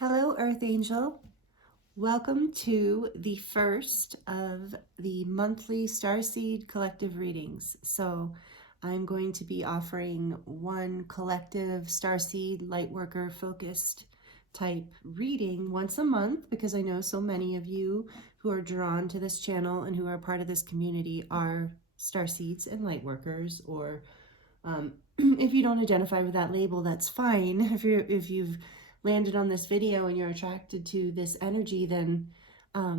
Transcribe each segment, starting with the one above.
Hello, Earth Angel. Welcome to the first of the monthly Starseed collective readings. So I'm going to be offering one collective Starseed Lightworker focused type reading once a month because I know so many of you who are drawn to this channel and who are part of this community are Starseeds and Lightworkers, or if you don't identify with that label, that's fine. If you've landed on this video and you're attracted to this energy, then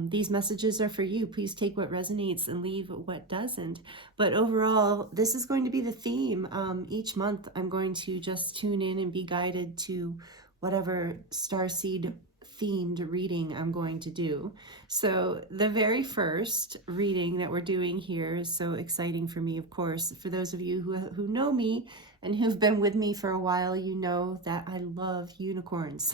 these messages are for you. Please take what resonates and leave what doesn't. But overall, this is going to be the theme. Each month, I'm going to just tune in and be guided to whatever starseed themed reading I'm going to do. So the very first reading that we're doing here is so exciting for me, of course. For those of you who know me and who've been with me for a while, you know that I love unicorns.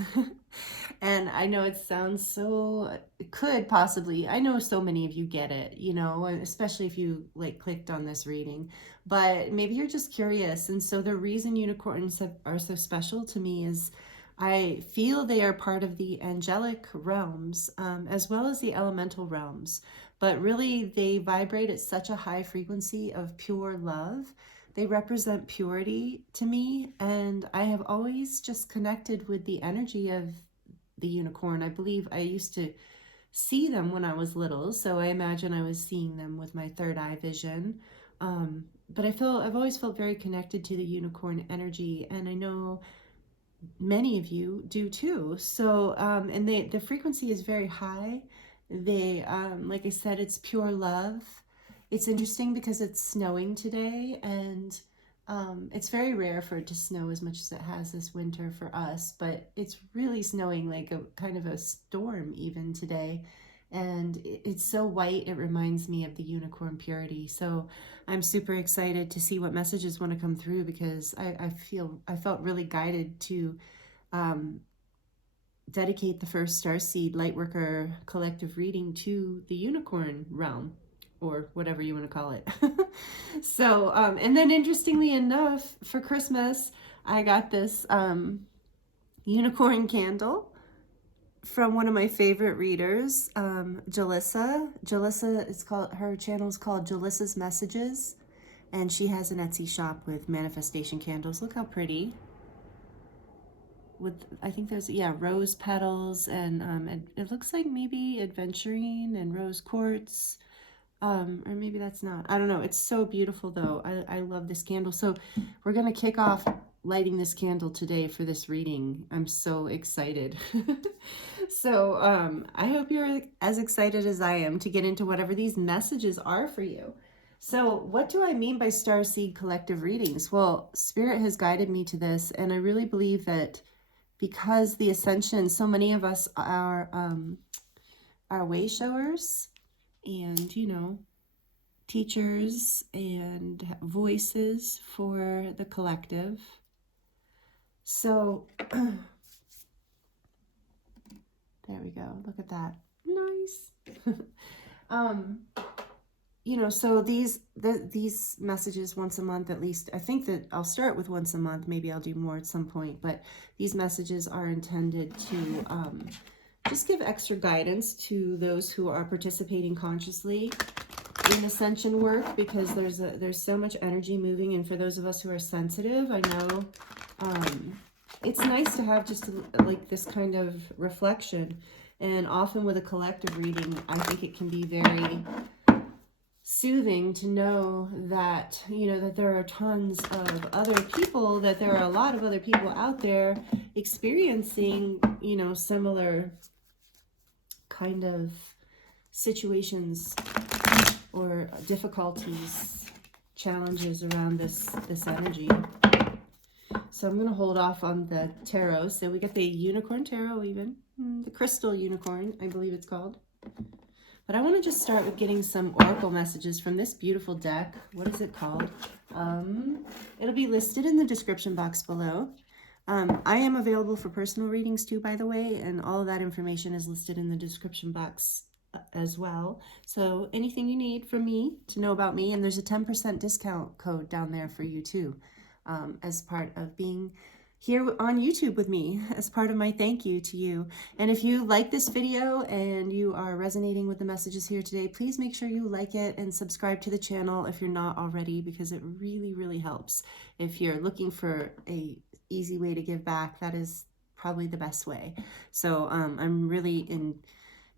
And I know it sounds so, it could possibly, I know so many of you get it, you know, especially if you clicked on this reading, but maybe you're just curious. And so the reason unicorns are so special to me is I feel they are part of the angelic realms, as well as the elemental realms, but really they vibrate at such a high frequency of pure love. They represent purity to me, and I have always just connected with the energy of the unicorn. I believe I used to see them when I was little, so I imagine I was seeing them with my third eye vision. But I've always felt very connected to the unicorn energy, and I know many of you do too. So, and the frequency is very high. They, like I said, it's pure love. It's interesting because it's snowing today, and it's very rare for it to snow as much as it has this winter for us, but it's really snowing like a kind of a storm even today. And it's so white, it reminds me of the unicorn purity. So I'm super excited to see what messages want to come through, because I felt really guided to dedicate the first Starseed Lightworker collective reading to the unicorn realm, or whatever you want to call it. So, and then interestingly enough, for Christmas, I got this unicorn candle from one of my favorite readers, Jalissa. Her channel is called Jalissa's Messages, and she has an Etsy shop with manifestation candles. Look how pretty. With, I think there's, yeah, rose petals, and it looks like maybe adventurine and rose quartz, or maybe that's not, I don't know. It's so beautiful though. I love this candle. So we're gonna kick off lighting this candle today for this reading. I'm so excited. So I hope you're as excited as I am to get into whatever these messages are for you. So what do I mean by Starseed collective readings? Well, Spirit has guided me to this, and I really believe that because the Ascension, so many of us are way showers and, you know, teachers and voices for the collective. So there we go. Look at that. Nice. You know, so these messages once a month, at least, I think that I'll start with once a month. Maybe I'll do more at some point, but these messages are intended to just give extra guidance to those who are participating consciously in ascension work, because there's so much energy moving, and for those of us who are sensitive, I know it's nice to have just like this kind of reflection. And often with a collective reading, I think it can be very soothing to know that, you know, that there are tons of other people, that there are a lot of other people out there experiencing, you know, similar kind of situations or difficulties, challenges around this energy. So I'm going to hold off on the tarot. So we got the unicorn tarot, even the crystal unicorn, I believe it's called. But I want to just start with getting some oracle messages from this beautiful deck. What is it called? It'll be listed in the description box below. I am available for personal readings too, by the way, and all of that information is listed in the description box as well. So anything you need from me to know about me, and there's a 10% discount code down there for you too, as part of being here on YouTube with me as part of my thank you to you. And if you like this video and you are resonating with the messages here today, please make sure you like it and subscribe to the channel if you're not already, because it really, really helps. If you're looking for a easy way to give back, that is probably the best way. So I'm really in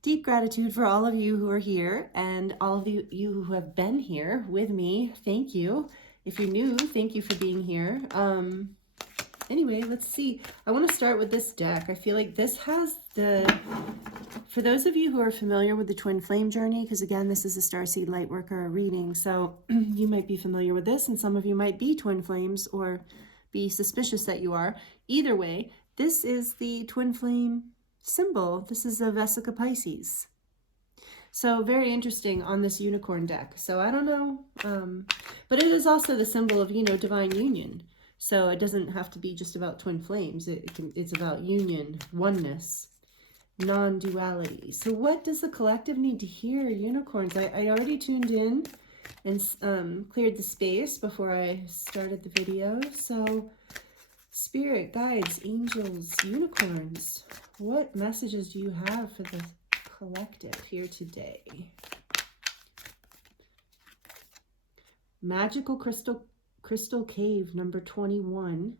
deep gratitude for all of you who are here, and all of you who have been here with me. Thank you. If you're new, thank you for being here. Anyway, let's see. I want to start with this deck. I feel like this has for those of you who are familiar with the Twin Flame journey, because again, this is a Starseed Lightworker reading, so you might be familiar with this, and some of you might be Twin Flames or be suspicious that you are. Either way, this is the Twin Flame symbol. This is a Vesica Pisces. So very interesting on this unicorn deck. So I don't know, but it is also the symbol of, divine union. So it doesn't have to be just about twin flames. It's about union, oneness, non-duality. So what does the collective need to hear, unicorns? I already tuned in and cleared the space before I started the video. So spirit, guides, angels, unicorns, what messages do you have for the collective here today? Magical Crystal Cave, number 21.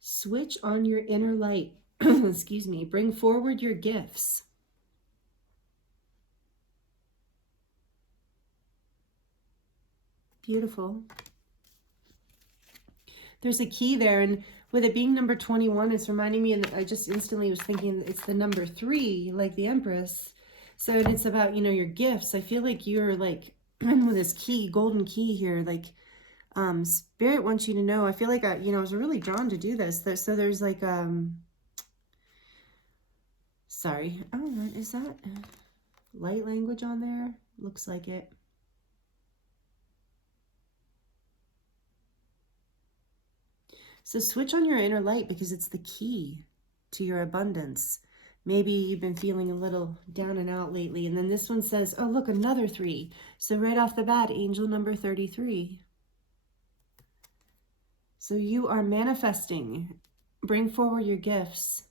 Switch on your inner light. Excuse me. Bring forward your gifts. Beautiful. There's a key there, and with it being number 21, it's reminding me, and I just instantly was thinking it's the number 3, like the Empress. So it's about, your gifts. I feel like you're like with this key, golden key here, like Spirit wants you to know. I feel like I was really drawn to do this. So there's like sorry, oh, is that light language on there? Looks like it. So switch on your inner light, because it's the key to your abundance. Maybe you've been feeling a little down and out lately, and then this one says, oh look, another 3. So right off the bat, angel number 33. So you are manifesting. Bring forward your gifts.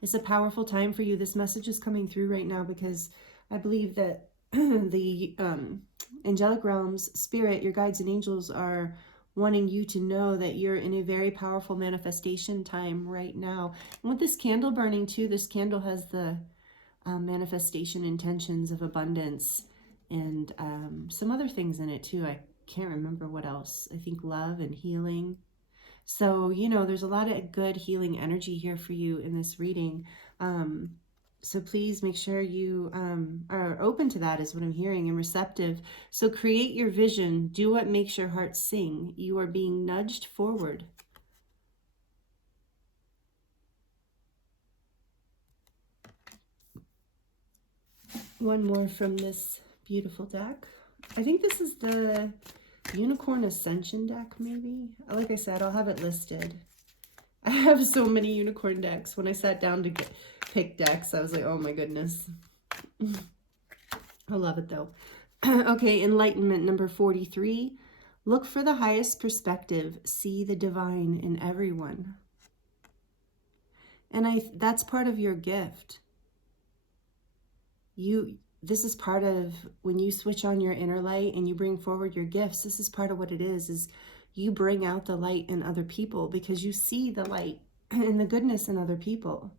It's a powerful time for you. This message is coming through right now because I believe that the angelic realms, spirit, your guides and angels are wanting you to know that you're in a very powerful manifestation time right now. And with this candle burning too, this candle has the manifestation intentions of abundance and some other things in it too. I can't remember what else. I think love and healing. So, there's a lot of good healing energy here for you in this reading. So please make sure you are open to that, is what I'm hearing, and receptive. So create your vision. Do what makes your heart sing. You are being nudged forward. One more from this beautiful deck. I think this is the Unicorn Ascension deck, maybe. Like I said, I'll have it listed. I have so many unicorn decks. When I sat down to pick decks, I was like, oh my goodness. I love it though. Okay, Enlightenment number 43. Look for the highest perspective. See the divine in everyone. And that's part of your gift. This is part of when you switch on your inner light and you bring forward your gifts. This is part of what it is you bring out the light in other people because you see the light and the goodness in other people.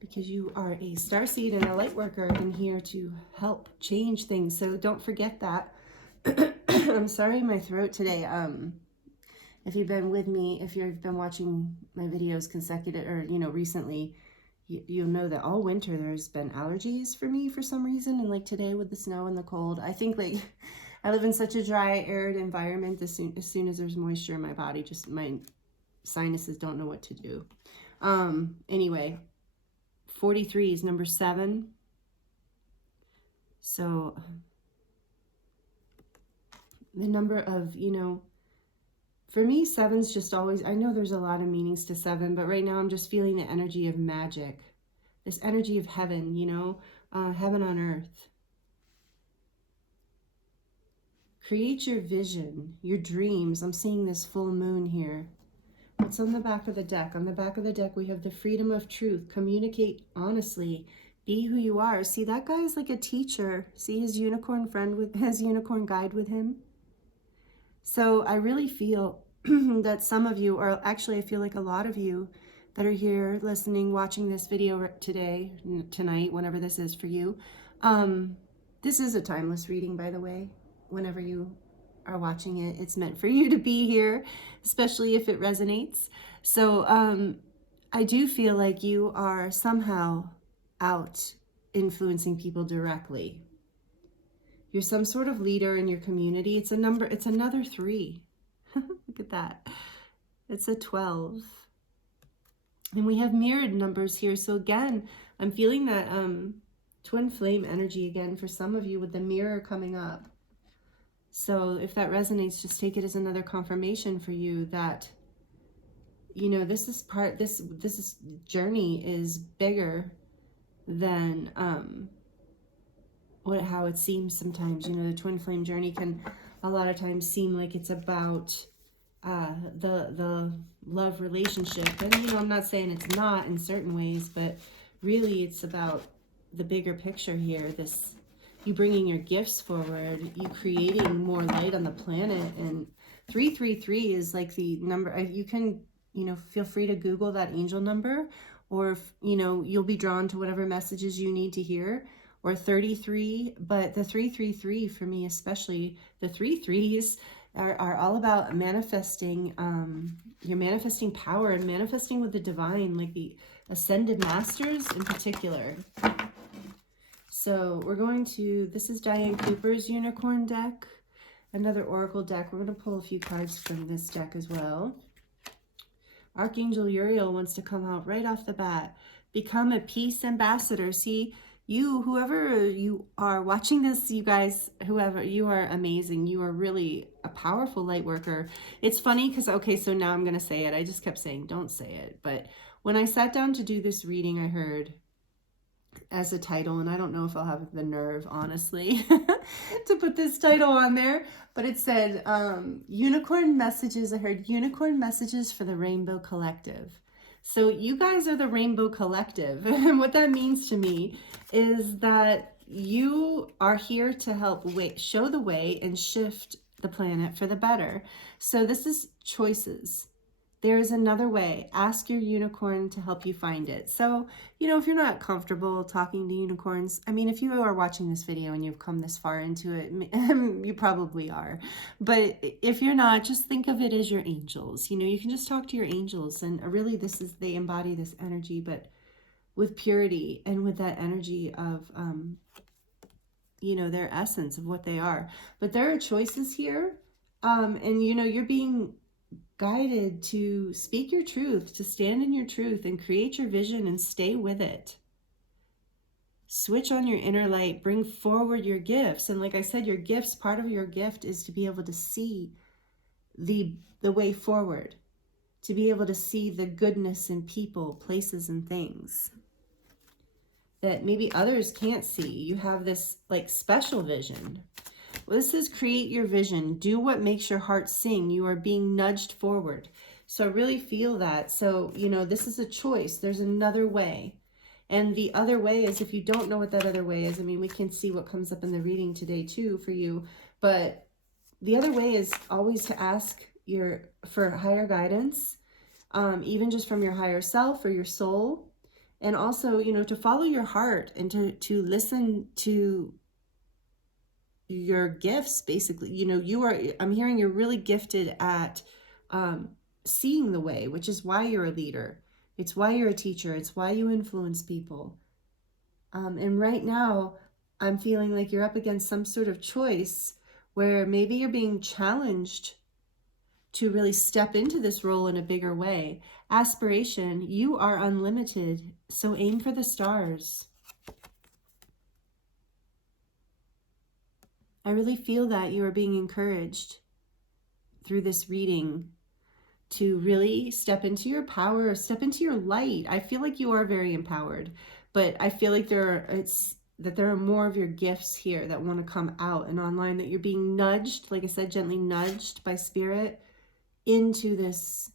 Because you are a starseed and a light worker and here to help change things. So don't forget that. I'm sorry, my throat today. If you've been with me, if you've been watching my videos consecutive or, recently, you'll know that all winter there's been allergies for me for some reason. And like today with the snow and the cold, I think like I live in such a dry, arid environment. As soon as there's moisture in my body, just my sinuses don't know what to do. Anyway, 43 is number 7. So the number of, for me, 7's just always, I know there's a lot of meanings to 7, but right now I'm just feeling the energy of magic, this energy of heaven, heaven on earth. Create your vision, your dreams. I'm seeing this full moon here. What's on the back of the deck? On the back of the deck, we have the freedom of truth. Communicate honestly. Be who you are. See, that guy is like a teacher. See his unicorn friend with his unicorn guide with him? So I really feel that some of you, or actually I feel like a lot of you that are here listening, watching this video today, tonight, whenever this is for you. This is a timeless reading, by the way. Whenever you are watching it, it's meant for you to be here, especially if it resonates. So I do feel like you are somehow out influencing people directly. You're some sort of leader in your community. It's another 3. Look at that. It's a 12. And we have mirrored numbers here. So again, I'm feeling that twin flame energy again for some of you with the mirror coming up. So if that resonates, just take it as another confirmation for you that, you know, this journey is bigger than how it seems sometimes. You know, the twin flame journey can a lot of times seem like it's about the love relationship. And, you know, I'm not saying it's not in certain ways, but really it's about the bigger picture here. This, you bringing your gifts forward, you creating more light on the planet. And 333 is like the number. You can, you know, feel free to Google that angel number, or if, you know, you'll be drawn to whatever messages you need to hear. Or 33, but the 333 for me, especially the 3-3s are all about manifesting. You're manifesting power and manifesting with the divine, like the ascended masters in particular. So we're going to, this is Diane Cooper's unicorn deck, another oracle deck. We're going to pull a few cards from this deck as well. Archangel Uriel wants to come out right off the bat. Become a peace ambassador. See, you, whoever you are watching this, you guys, whoever, you are amazing. You are really a powerful light worker. It's funny because, okay, so now I'm going to say it. I just kept saying, don't say it. But when I sat down to do this reading, I heard as a title, and I don't know if I'll have the nerve, honestly, to put this title on there, but it said, unicorn messages. I heard unicorn messages for the Rainbow Collective. So you guys are the Rainbow Collective. And what that means to me is that you are here to help show the way and shift the planet for the better. So this is choices. There is another way. Ask your unicorn to help you find it. So, you know, if you're not comfortable talking to unicorns, I mean, if you are watching this video and you've come this far into it, you probably are. But if you're not, just think of it as your angels. You know, you can just talk to your angels, and really they embody this energy, but with purity and with that energy of, you know, their essence of what they are. But there are choices here. And, you know, you're being guided to speak your truth, to stand in your truth and create your vision and stay with it. Switch on your inner light, bring forward your gifts. And like I said, your gifts, part of your gift is to be able to see the way forward, to be able to see the goodness in people, places, and things that maybe others can't see. You have this like special vision. Well, this is create your vision. Do what makes your heart sing. You are being nudged forward. So I really feel that. So, you know, this is a choice. There's another way. And the other way is, if you don't know what that other way is, I mean, we can see what comes up in the reading today too for you. But the other way is always to ask for higher guidance, even just from your higher self or your soul. And also, you know, to follow your heart and to listen to your gifts, basically. You know, I'm hearing you're really gifted at seeing the way, which is why you're a leader. It's why you're a teacher. It's why you influence people. And right now, I'm feeling like you're up against some sort of choice where maybe you're being challenged to really step into this role in a bigger way. Aspiration, you are unlimited, so aim for the stars. I really feel that you are being encouraged through this reading to really step into your power, step into your light. I feel like you are very empowered, but I feel like that there are more of your gifts here that want to come out and online, that you're being nudged, like I said, gently nudged by spirit into this,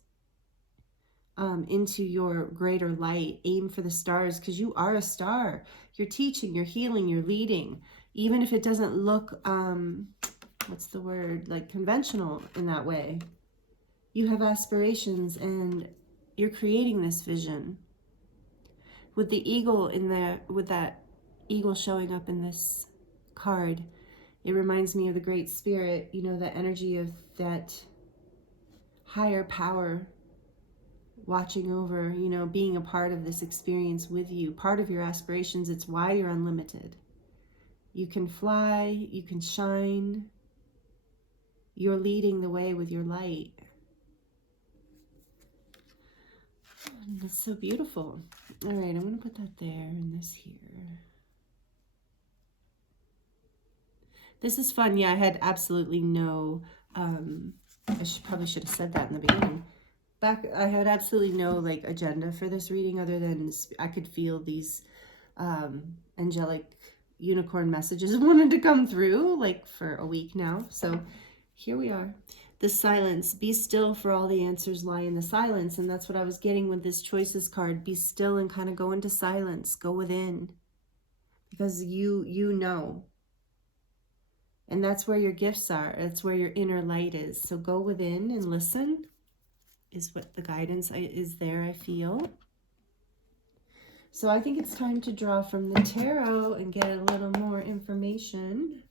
into your greater light. Aim for the stars, because you are a star. You're teaching, you're healing, you're leading. Even if it doesn't look, what's the word, like conventional in that way. You have aspirations and you're creating this vision. With the eagle in there, with that eagle showing up in this card, it reminds me of the Great Spirit, you know, the energy of that higher power watching over, you know, being a part of this experience with you, part of your aspirations. It's why you're unlimited. You can fly, you can shine. You're leading the way with your light. And that's so beautiful. All right, I'm going to put that there and this here. This is fun. Yeah, I had absolutely no, I probably should have said that in the beginning. I had absolutely no like agenda for this reading, other than I could feel these angelic unicorn messages wanted to come through like for a week now. So here we are. The silence. Be still, for all the answers lie in the silence. And that's what I was getting with this choices card. Be still and kind of go into silence. Go within. Because you know. And that's where your gifts are. That's where your inner light is. So go within and listen, is what the guidance is there, I feel. So I think it's time to draw from the tarot and get a little more information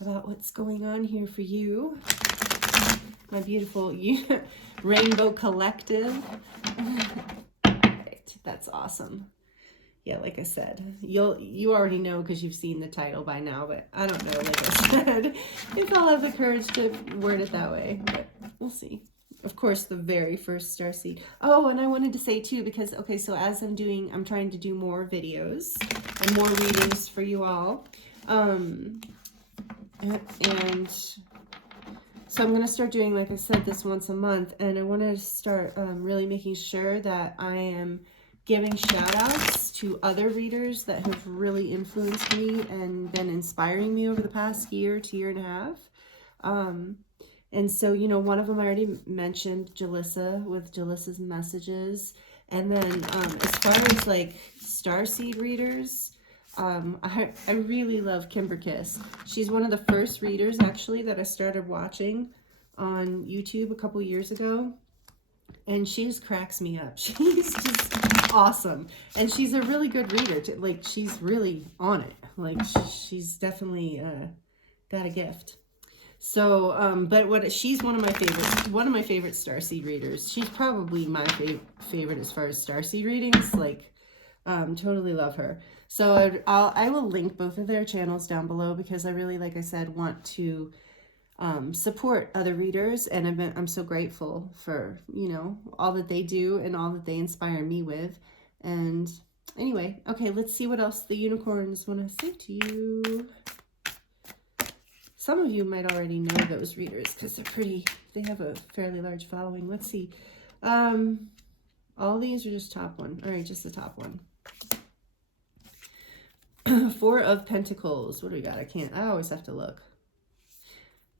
about what's going on here for you. My beautiful Rainbow Collective. Right, that's awesome. Yeah, like I said, you already know because you've seen the title by now, but I don't know, like I said, if I'll have the courage to word it that way, but we'll see. Of course, the very first Starseed. Oh, and I wanted to say too, because, okay, so as I'm trying to do more videos and more readings for you all. And so I'm going to start doing, like I said, this once a month. And I want to start really making sure that I am giving shout outs to other readers that have really influenced me and been inspiring me over the past year to year and a half. And so, you know, one of them I already mentioned, Jalissa, with Jalissa's messages. And then as far as like Starseed readers, I really love Kimberkiss. She's one of the first readers actually that I started watching on YouTube a couple years ago. And she just cracks me up. She's just awesome. And she's a really good reader. Like, she's really on it. Like, she's definitely got a gift. So, but she's one of my favorite Starseed readers. She's probably my favorite as far as Starseed readings. Like, totally love her. So I will link both of their channels down below, because I really, like I said, want to support other readers, and I'm so grateful for, you know, all that they do and all that they inspire me with. And anyway, okay, let's see what else the unicorns want to say to you. Some of you might already know those readers because they have a fairly large following. Let's see. All these are just top one. All right, just the top one. Four of Pentacles. What do we got? I always have to look.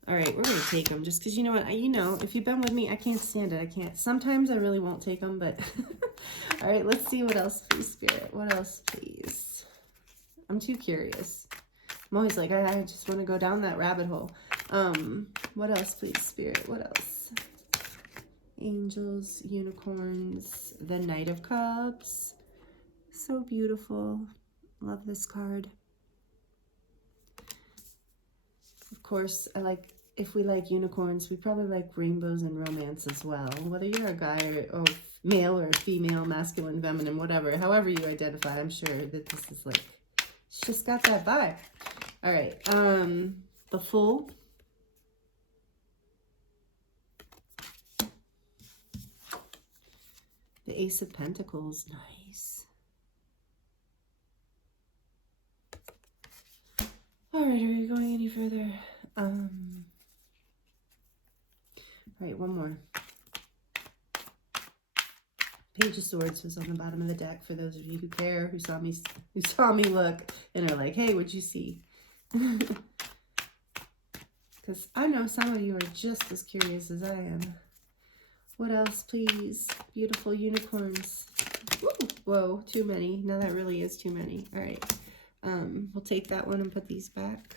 All right, we're going to take them just because, you know what, if you've been with me, I can't stand it. I can't. Sometimes I really won't take them, but all right, let's see what else, please, Spirit. What else, please? I'm too curious. I'm always like, I just want to go down that rabbit hole. What else, please, Spirit? What else? Angels, unicorns, the Knight of Cups. So beautiful. Love this card. Of course, if we like unicorns, we probably like rainbows and romance as well. Whether you're a guy or male or female, masculine, feminine, whatever, however you identify, I'm sure that this is like, it's just got that vibe. All right, the Fool. The Ace of Pentacles, nice. All right, are we going any further? All right, one more. Page of Swords was on the bottom of the deck for those of you who care, who saw me look and are like, hey, what'd you see? Because I know some of you are just as curious as I am. What else, please? Beautiful unicorns. Woo! Whoa, too many. No, that really is too many. All right. We'll take that one and put these back.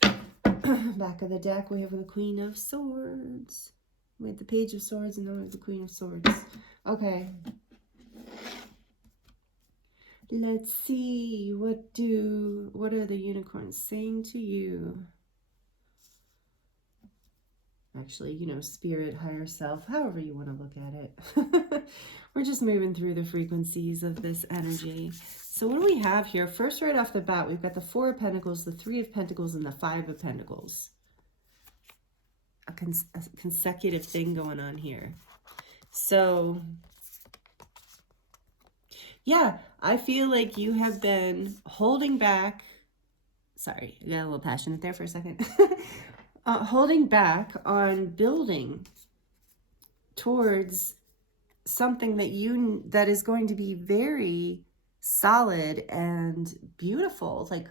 Back of the deck, we have the Queen of Swords. We have the Page of Swords, and then we have the Queen of Swords. Okay. Let's see. What are the unicorns saying to you? Actually, you know, spirit, higher self, however you want to look at it. We're just moving through the frequencies of this energy. So what do we have here? First, right off the bat, we've got the Four of Pentacles, the Three of Pentacles, and the Five of Pentacles. A consecutive thing going on here. So, yeah, I feel like you have been holding back. Sorry, I got a little passionate there for a second. Holding back on building towards something that is going to be very solid and beautiful, like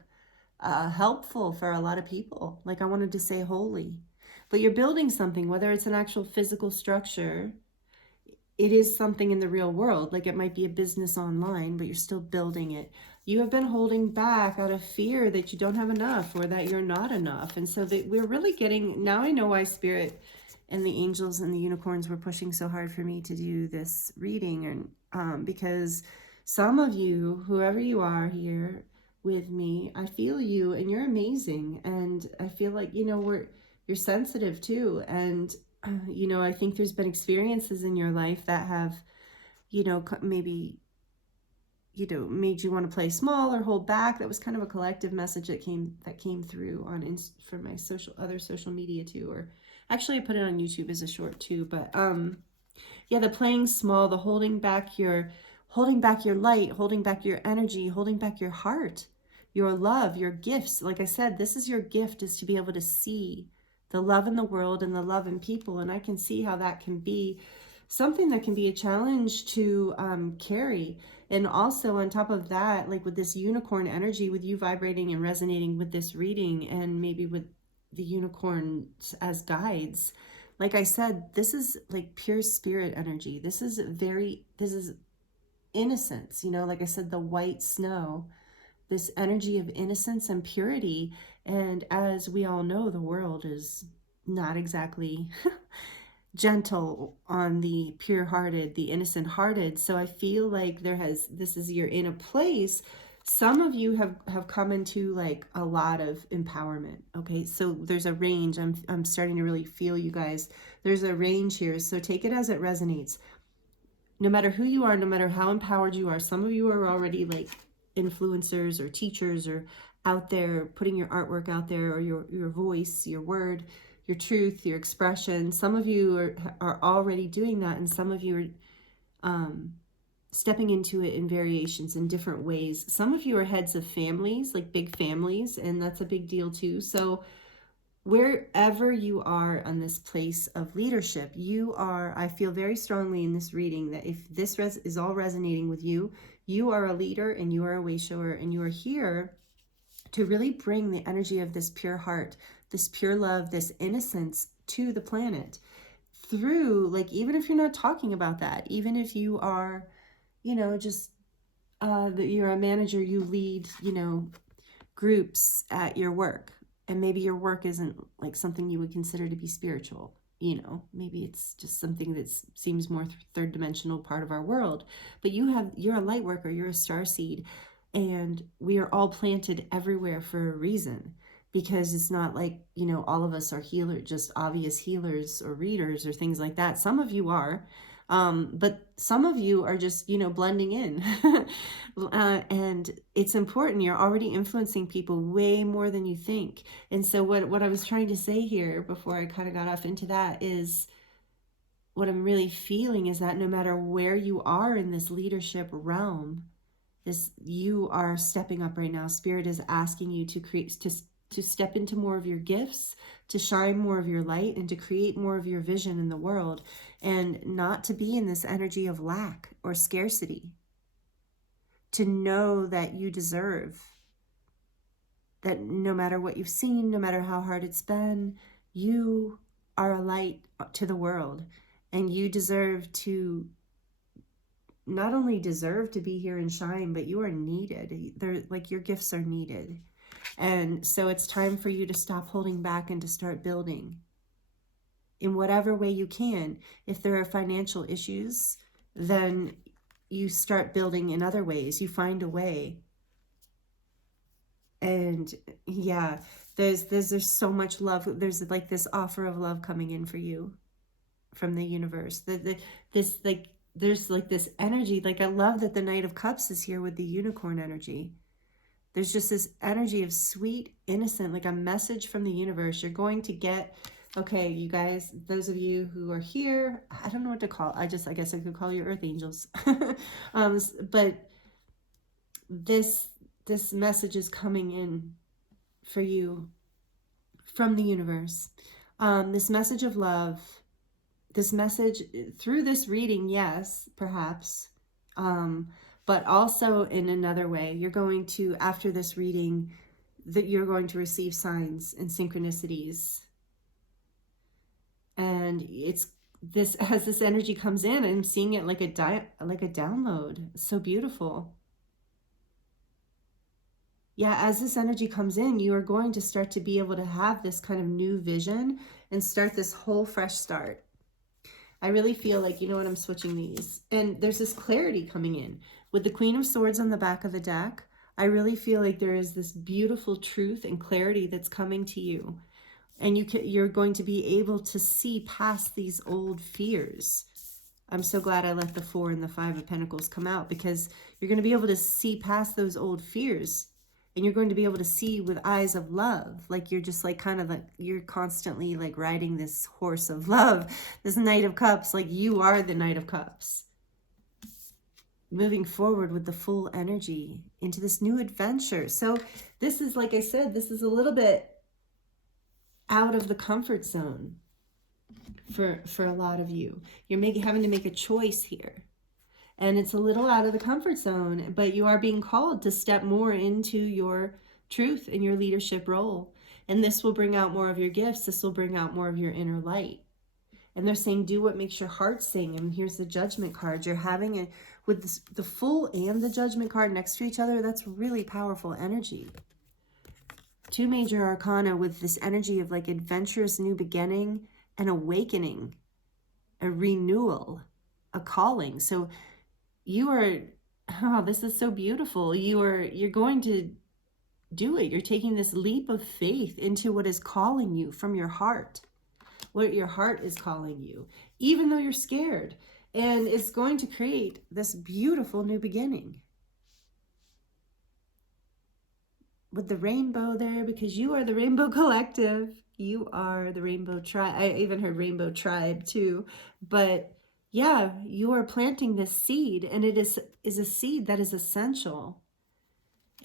helpful for a lot of people. Like I wanted to say holy, but you're building something, whether it's an actual physical structure, it is something in the real world. Like it might be a business online, but you're still building it. You have been holding back out of fear that you don't have enough or that you're not enough. And so that we're really getting, now I know why Spirit and the angels and the unicorns were pushing so hard for me to do this reading. And because some of you, whoever you are here with me, I feel you and you're amazing. And I feel like, you know, you're sensitive too. And you know, I think there's been experiences in your life that have, you know, maybe, you know, made you want to play small or hold back. That was kind of a collective message that came through on for my other social media too. Or actually I put it on YouTube as a short too. But yeah, the playing small, the holding back your light, holding back your energy, holding back your heart, your love, your gifts. Like I said, this is your gift, is to be able to see the love in the world and the love in people. And I can see how that can be something that can be a challenge to carry. And also on top of that, like with this unicorn energy, with you vibrating and resonating with this reading, and maybe with the unicorns as guides, like I said, this is like pure spirit energy. This is innocence, you know, like I said, the white snow, this energy of innocence and purity. And as we all know, the world is not exactly gentle on the pure-hearted, the innocent-hearted. So I feel like you're in a place. Some of you have come into like a lot of empowerment. Okay, so there's a range. I'm starting to really feel you guys. There's a range here. So take it as it resonates. No matter who you are, no matter how empowered you are, some of you are already like influencers or teachers or out there putting your artwork out there, or your voice, your word, your truth, your expression. Some of you are already doing that, and some of you are stepping into it in variations in different ways. Some of you are heads of families, like big families, and that's a big deal too. So wherever you are on this place of leadership, I feel very strongly in this reading that if this is all resonating with you, you are a leader and you are a way shower, and you are here to really bring the energy of this pure heart, this pure love, this innocence to the planet through, like, even if you're not talking about that, even if you are, you know, just you're a manager, you lead, you know, groups at your work, and maybe your work isn't like something you would consider to be spiritual, you know, maybe it's just something that seems more third dimensional part of our world, but you're a light worker, you're a star seed, and we are all planted everywhere for a reason, because it's not like, you know, all of us are just obvious healers or readers or things like that. Some of you are, but some of you are just, you know, blending in. And it's important. You're already influencing people way more than you think. And so what I was trying to say here before I kind of got off into that is, what I'm really feeling is that no matter where you are in this leadership realm, you are stepping up right now. Spirit is asking you to to step into more of your gifts, to shine more of your light, and to create more of your vision in the world, and not to be in this energy of lack or scarcity. To know that you deserve, that no matter what you've seen, no matter how hard it's been, you are a light to the world, and you deserve to, not only deserve to be here and shine, but you are needed. They're like, your gifts are needed. And so it's time for you to stop holding back and to start building in whatever way you can. If there are financial issues, then you start building in other ways. You find a way. And yeah, there's so much love. There's like this offer of love coming in for you from the universe. This like, there's like this energy. Like, I love that the Knight of Cups is here with the unicorn energy. There's just this energy of sweet, innocent, like a message from the universe. You're going to get, okay, you guys, those of you who are here, I don't know what to call. I guess I could call you Earth Angels. But this message is coming in for you from the universe. This message of love, this message through this reading, yes, perhaps, but also in another way. You're going to, after this reading, that you're going to receive signs and synchronicities. And it's this, as this energy comes in, I'm seeing it like a download. It's so beautiful. Yeah, as this energy comes in, you are going to start to be able to have this kind of new vision and start this whole fresh start. I really feel like, you know what, I'm switching these. And there's this clarity coming in. With the Queen of Swords on the back of the deck, I really feel like there is this beautiful truth and clarity that's coming to you. And you're going to be able to see past these old fears. I'm so glad I let the 4 and the 5 of Pentacles come out, because you're going to be able to see past those old fears. And you're going to be able to see with eyes of love. Like, you're just like kind of like, you're constantly like riding this horse of love, this Knight of Cups. Like, you are the Knight of Cups. Moving forward with the full energy into this new adventure. So this is, like I said, this is a little bit out of the comfort zone for a lot of you. You're having to make a choice here. And it's a little out of the comfort zone, but you are being called to step more into your truth and your leadership role. And this will bring out more of your gifts. This will bring out more of your inner light. And they're saying, do what makes your heart sing. And here's the Judgment card. You're having it with this, the Fool and the Judgment card next to each other. That's really powerful energy. 2 major arcana with this energy of like adventurous new beginning, an awakening, a renewal, a calling. So you are, oh, this is so beautiful. You're going to do it. You're taking this leap of faith into what is calling you from your heart, what your heart is calling you, even though you're scared. And it's going to create this beautiful new beginning. With the rainbow there, because you are the Rainbow Collective. You are the Rainbow Tribe. I even heard Rainbow Tribe too. But yeah, you are planting this seed, and it is a seed that is essential.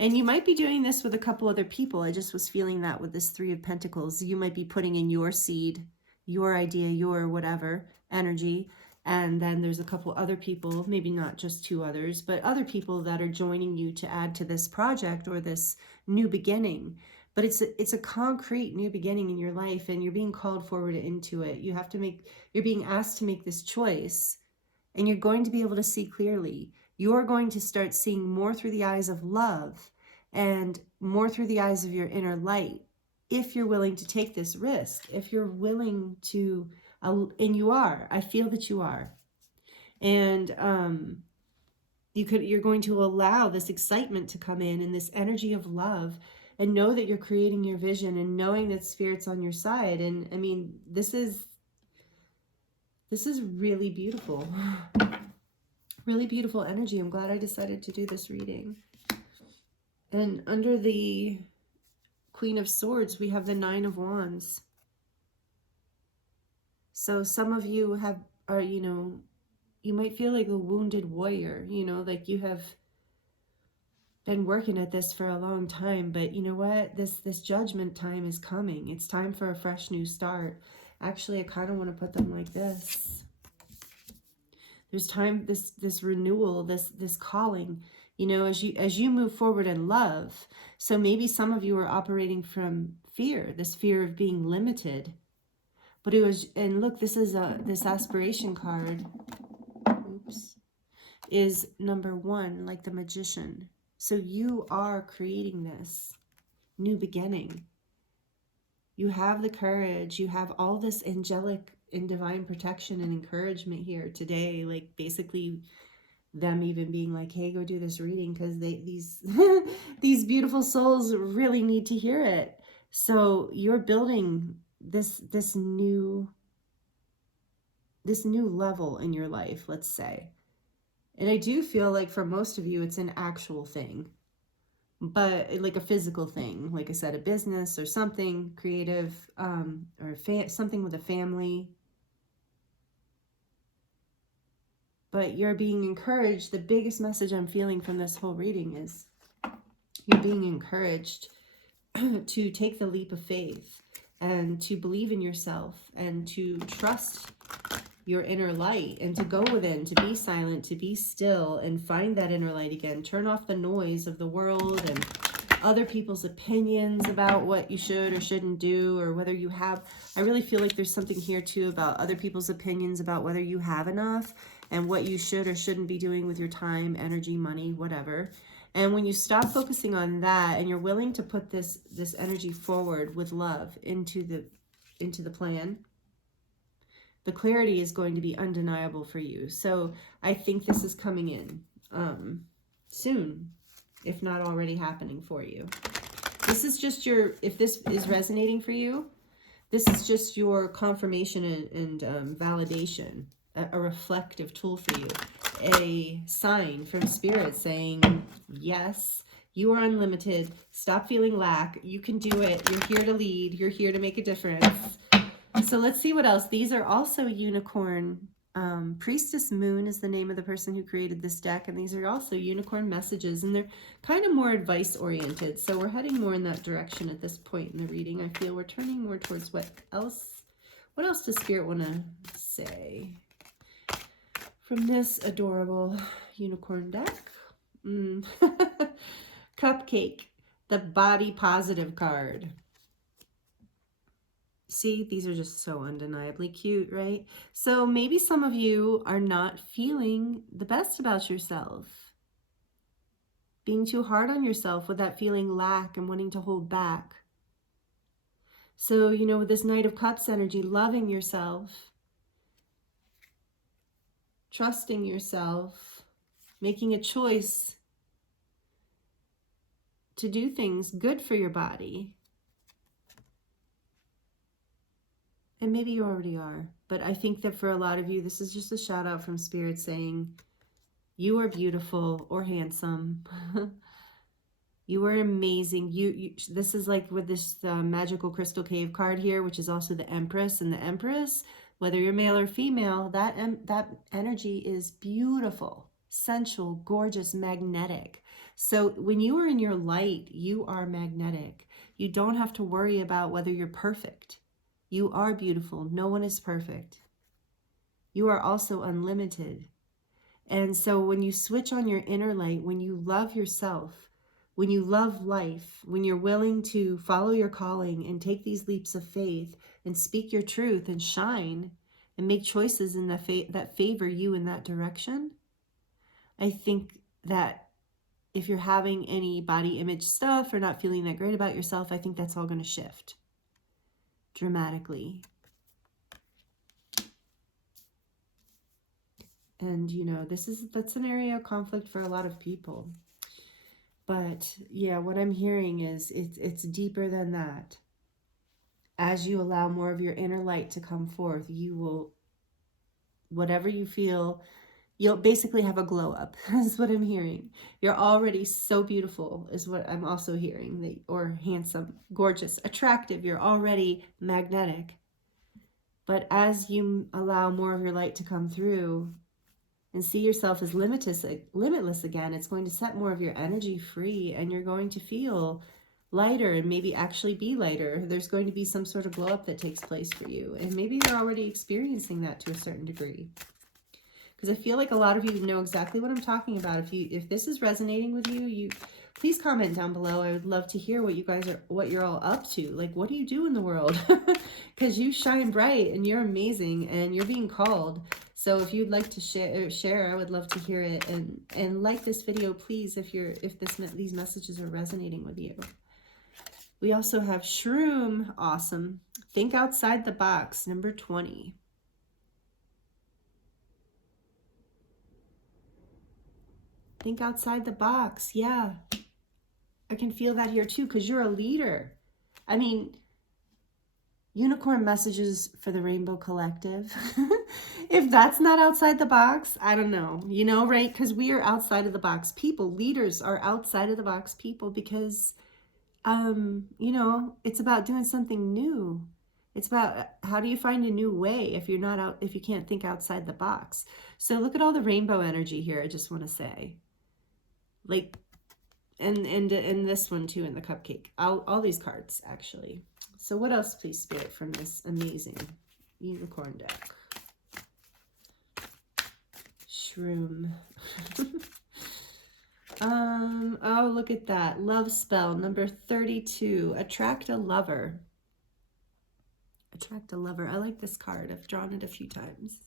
And you might be doing this with a couple other people. I just was feeling that with this 3 of Pentacles. You might be putting in your seed, your idea, your whatever energy. And then there's a couple other people, maybe not just 2 others, but other people that are joining you to add to this project or this new beginning. But it's a concrete new beginning in your life, and you're being called forward into it. You're being asked to make this choice, and you're going to be able to see clearly. You're going to start seeing more through the eyes of love and more through the eyes of your inner light, if you're willing to take this risk, if you're willing to, and you are. I feel that you are. And you're going to allow this excitement to come in and this energy of love, and know that you're creating your vision and knowing that Spirit's on your side. And I mean, this is really beautiful. Really beautiful energy. I'm glad I decided to do this reading. And under the Queen of Swords, we have the 9 of Wands. So some of you are, you know, you might feel like a wounded warrior, you know, like you have been working at this for a long time, but you know what? This judgment time is coming. It's time for a fresh new start. Actually, I kind of want to put them like this. There's time, this renewal, this calling, you know, as you move forward in love. So maybe some of you are operating from fear, this fear of being limited. But it was, and look, this is this aspiration card. Oops. Is number 1, like the magician. So you are creating this new beginning. You have the courage. You have all this angelic and divine protection and encouragement here today. Like basically them even being like, hey, go do this reading because these these beautiful souls really need to hear it. So you're building this new level in your life, let's say. And I do feel like for most of you, it's an actual thing, but like a physical thing. Like I said, a business or something creative, or something with a family. But you're being encouraged. The biggest message I'm feeling from this whole reading is you're being encouraged to take the leap of faith and to believe in yourself and to trust your inner light and to go within, to be silent, to be still and find that inner light again. Turn off the noise of the world and other people's opinions about what you should or shouldn't do, or whether you have. I really feel like there's something here too about other people's opinions about whether you have enough and what you should or shouldn't be doing with your time, energy, money, whatever. And when you stop focusing on that and you're willing to put this energy forward with love into the plan, the clarity is going to be undeniable for you. So I think this is coming in soon, if not already happening for you. This is just your, if this is resonating for you, this is just your confirmation and validation, a reflective tool for you, a sign from Spirit saying, yes, you are unlimited. Stop feeling lack. You can do it. You're here to lead. You're here to make a difference. So let's see what else. These are also unicorn. Priestess Moon is the name of the person who created this deck. And these are also unicorn messages. And they're kind of more advice oriented. So we're heading more in that direction at this point in the reading. I feel we're turning more towards what else does Spirit want to say from this adorable unicorn deck? Cupcake, the body positive card. See, these are just so undeniably cute, right? So maybe some of you are not feeling the best about yourself. Being too hard on yourself with that feeling lack and wanting to hold back. So, you know, with this Knight of Cups energy, loving yourself, trusting yourself, making a choice to do things good for your body. And maybe you already are, but I think that for a lot of you, this is just a shout out from Spirit saying, you are beautiful or handsome. You are amazing. This is like with this magical crystal cave card here, which is also the Empress. And the Empress, whether you're male or female, that energy is beautiful, sensual, gorgeous, magnetic. So when you are in your light, you are magnetic. You don't have to worry about whether you're perfect. You are beautiful. No one is perfect. You are also unlimited. And so when you switch on your inner light, when you love yourself, when you love life, when you're willing to follow your calling and take these leaps of faith and speak your truth and shine and make choices in that favor you in that direction, I think that if you're having any body image stuff or not feeling that great about yourself, I think that's all going to shift dramatically. And you know, that's an area of conflict for a lot of people. But yeah, what I'm hearing is it's deeper than that. As you allow more of your inner light to come forth, you will, whatever you feel, you'll basically have a glow up. That's what I'm hearing. You're already so beautiful is what I'm also hearing, or handsome, gorgeous, attractive. You're already magnetic. But as you allow more of your light to come through and see yourself as limitless again. It's going to set more of your energy free, and you're going to feel lighter and maybe actually be lighter. There's going to be some sort of glow up that takes place for you, and maybe you're already experiencing that to a certain degree, because I feel like a lot of you know exactly what I'm talking about. If this is resonating with you, please comment down below. I would love to hear what you're all up to. Like, what do you do in the world? Because you shine bright and you're amazing and you're being called. So if you'd like to share, I would love to hear it. And like this video, please, if these messages are resonating with you. We also have Shroom. Awesome. Think outside the box, number 20. Think outside the box. Yeah. I can feel that here too, because you're a leader. I mean, unicorn messages for the Rainbow Collective. If that's not outside the box, I don't know. You know, right? Because we are outside of the box people. Leaders are outside of the box people because, you know, it's about doing something new. It's about how do you find a new way if you can't think outside the box. So look at all the rainbow energy here. I just want to say, like, and this one too in the cupcake. All these cards actually. So what else, please, Spirit, from this amazing unicorn deck? Shroom. Oh, look at that. Love spell number 32. Attract a lover. Attract a lover. I like this card. I've drawn it a few times.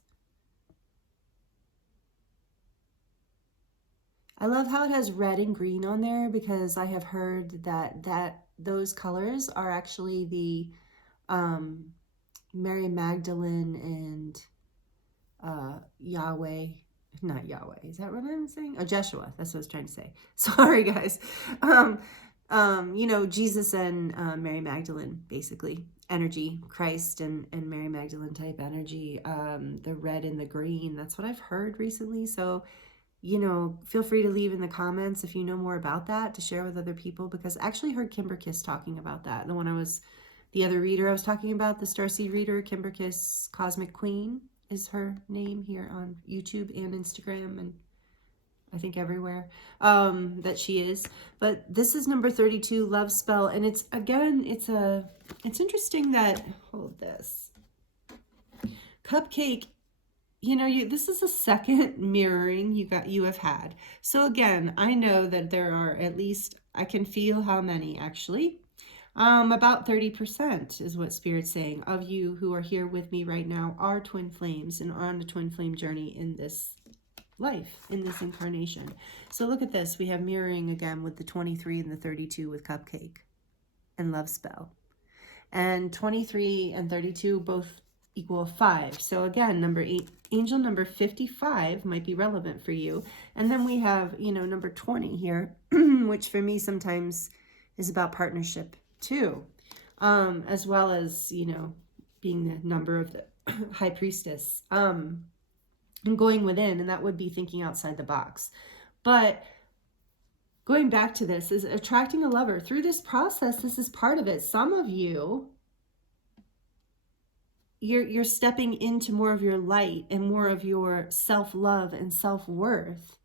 I love how it has red and green on there, because I have heard that those colors are actually the Mary Magdalene and Yahweh. Not Yahweh. Is that what I'm saying? Oh, Jeshua. That's what I was trying to say. Sorry, guys. You know, Jesus and Mary Magdalene, basically. Energy, Christ and Mary Magdalene type energy. The red and the green. That's what I've heard recently. So, you know, feel free to leave in the comments if you know more about that to share with other people, because I actually heard Kimber Kiss talking about that. The other reader I was talking about, the Starseed Reader, Kimber Kiss Cosmic Queen is her name here on YouTube and Instagram and I think everywhere that she is. But this is number 32, Love Spell. And it's, again, it's interesting that, hold this, Cupcake, you know, this is a second mirroring you have had. So again, I know that there are at least, I can feel how many actually. About 30% is what Spirit's saying of you who are here with me right now are twin flames and are on the twin flame journey in this life, in this incarnation. So look at this. We have mirroring again with the 23 and the 32 with Cupcake and Love Spell. And 23 and 32 both equal 5. So again, number 8, angel number 55 might be relevant for you. And then we have, you know, number 20 here, which for me sometimes is about partnership too, as well as, you know, being the number of the high priestess, and going within, and that would be thinking outside the box. But going back to this is attracting a lover through this process. This is part of it. Some of you, you're stepping into more of your light and more of your self-love and self-worth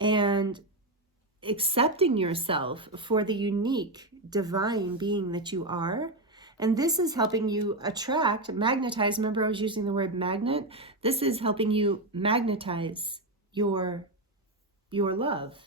and accepting yourself for the unique divine being that you are. And this is helping you attract, magnetize. Remember, I was using the word magnet. This is helping you magnetize your love.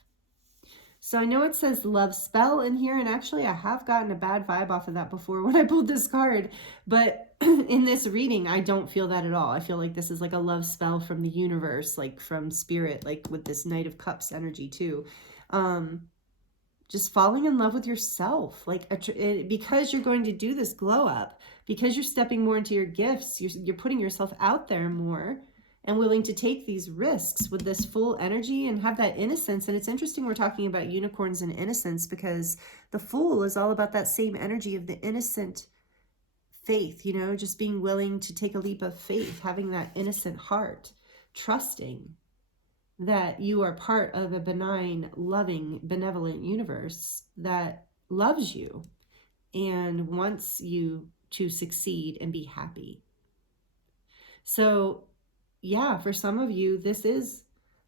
So I know it says love spell in here, and actually I have gotten a bad vibe off of that before when I pulled this card. But in this reading, I don't feel that at all. I feel like this is like a love spell from the universe, like from Spirit, like with this Knight of Cups energy too. Just falling in love with yourself, like because you're going to do this glow up, because you're stepping more into your gifts, you're putting yourself out there more and willing to take these risks with this full energy and have that innocence. And it's interesting we're talking about unicorns and innocence, because the Fool is all about that same energy of the innocent faith, you know, just being willing to take a leap of faith, having that innocent heart, trusting that you are part of a benign, loving, benevolent universe that loves you and wants you to succeed and be happy. So yeah, for some of you, this is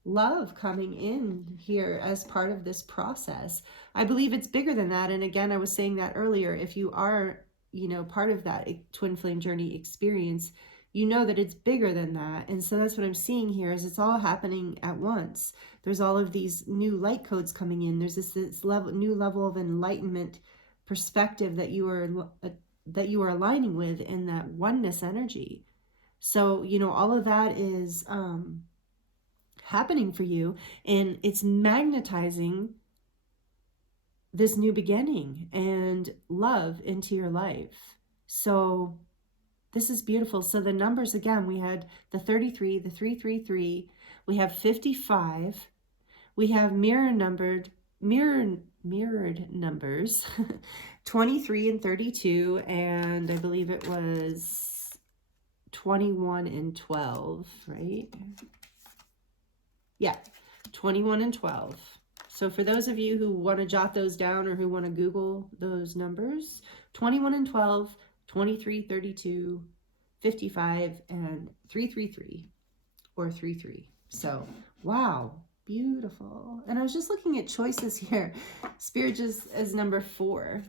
love coming in here as part of this process. I believe it's bigger than that. And again, I was saying that earlier, if you are, part of that twin flame journey experience, you know that it's bigger than that. And so that's what I'm seeing here is it's all happening at once. There's all of these new light codes coming in. There's this new level of enlightenment perspective that you are aligning with in that oneness energy. So, all of that is happening for you, and it's magnetizing this new beginning and love into your life. So this is beautiful. So the numbers, again, we had the 33, the 333, we have 55, we have mirrored numbers 23 and 32, and I believe it was 21 and 12, right? Yeah, 21 and 12. So for those of you who want to jot those down or who want to Google those numbers, 21 and 12, 23, 32, 55, and 333 or 33. So, wow, beautiful. And I was just looking at choices here. Spirit just as number 4.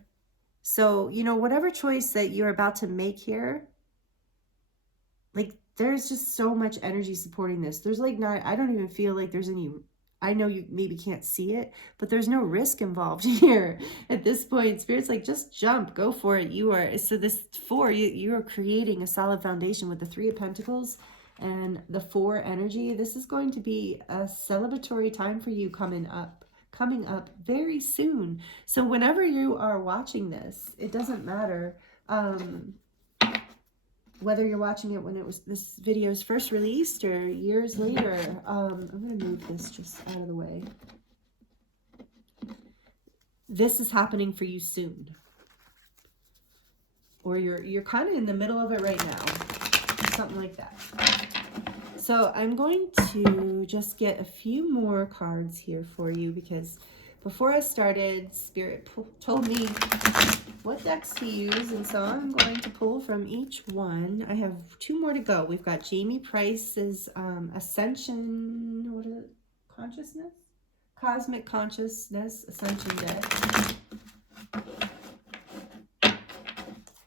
So, whatever choice that you're about to make here, like, there's just so much energy supporting this. There's like I don't even feel like there's any, I know you maybe can't see it, but there's no risk involved here at this point. Spirit's like, just jump, go for it. So this 4, you are creating a solid foundation with the 3 of Pentacles and the 4 energy. This is going to be a celebratory time for you coming up very soon. So whenever you are watching this, it doesn't matter, whether you're watching it when this video is first released or years later. I'm going to move this just out of the way. This is happening for you soon. Or you're kind of in the middle of it right now. Something like that. So I'm going to just get a few more cards here for you, because before I started, Spirit told me what decks to use, and so I'm going to pull from each one. I have 2 more to go. We've got Jamie Price's Ascension, what is it? Consciousness? Cosmic Consciousness Ascension deck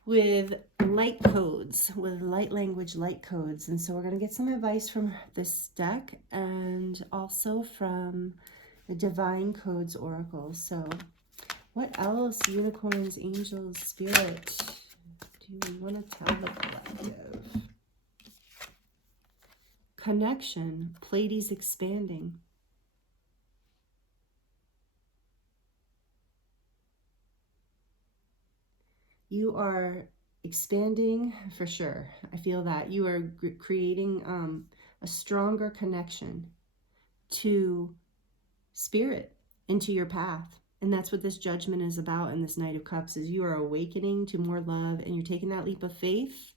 with light codes, with light language light codes. And so we're going to get some advice from this deck and also from the Divine Codes Oracle. So what else, unicorns, angels, spirit, do you want to tell the collective? Connection, Pleiades expanding. You are expanding for sure. I feel that you are creating a stronger connection to spirit, into your path. And that's what this judgment is about in this Knight of Cups, is you are awakening to more love and you're taking that leap of faith.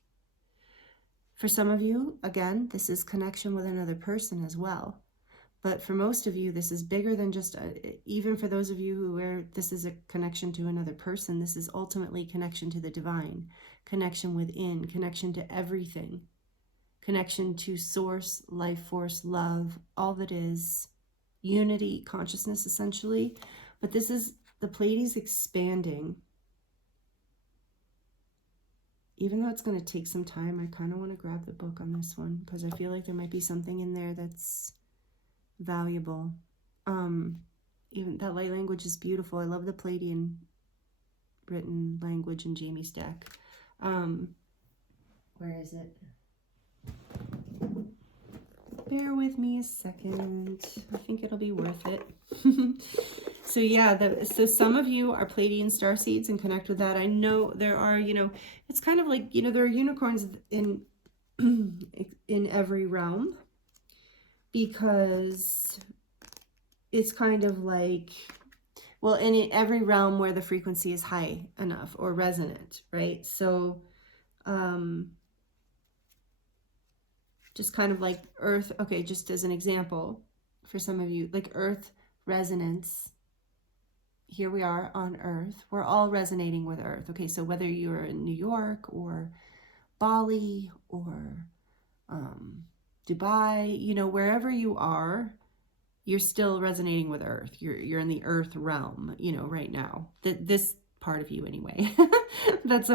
For some of you, again, this is connection with another person as well. But for most of you, this is bigger than just, even for those of you where this is a connection to another person, this is ultimately connection to the divine, connection within, connection to everything, connection to source, life force, love, all that is, unity, consciousness, essentially. But this is the Pleiades expanding. Even though it's going to take some time, I kind of want to grab the book on this one, because I feel like there might be something in there that's valuable. Even that light language is beautiful. I love the Pleiadian written language in Jamie's deck. Where is it? Bear with me a second. I think it'll be worth it. So yeah, so some of you are Pleiadian starseeds and connect with that. I know there are, it's kind of like, there are unicorns in in every realm, because it's kind of like, well, in every realm where the frequency is high enough or resonant, right? So just kind of like earth, okay, just as an example for some of you, like earth resonance. Here we are on earth. We're all resonating with earth. Okay, so whether you're in New York or Bali or Dubai, wherever you are, you're still resonating with Earth. You're in the Earth realm, you know, right now. This part of you anyway. That's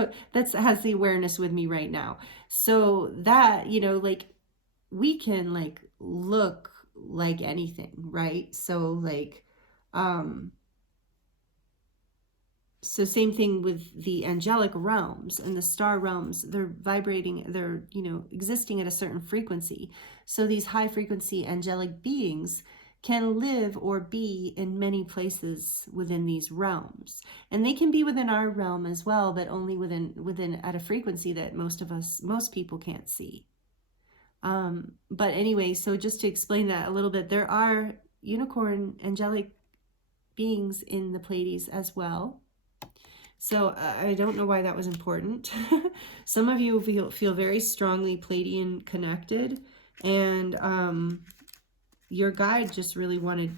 has the awareness with me right now. So that, you know, like we can like look like anything, right? So like so same thing with the angelic realms and the star realms. They're vibrating, they're, you know, existing at a certain frequency. So these high frequency angelic beings can live or be in many places within these realms. And they can be within our realm as well, but only within at a frequency that most people can't see. But anyway, so just to explain that a little bit, there are unicorn angelic beings in the Pleiades as well. So I don't know why that was important. Some of you feel very strongly Pleiadian connected, and your guide just really wanted,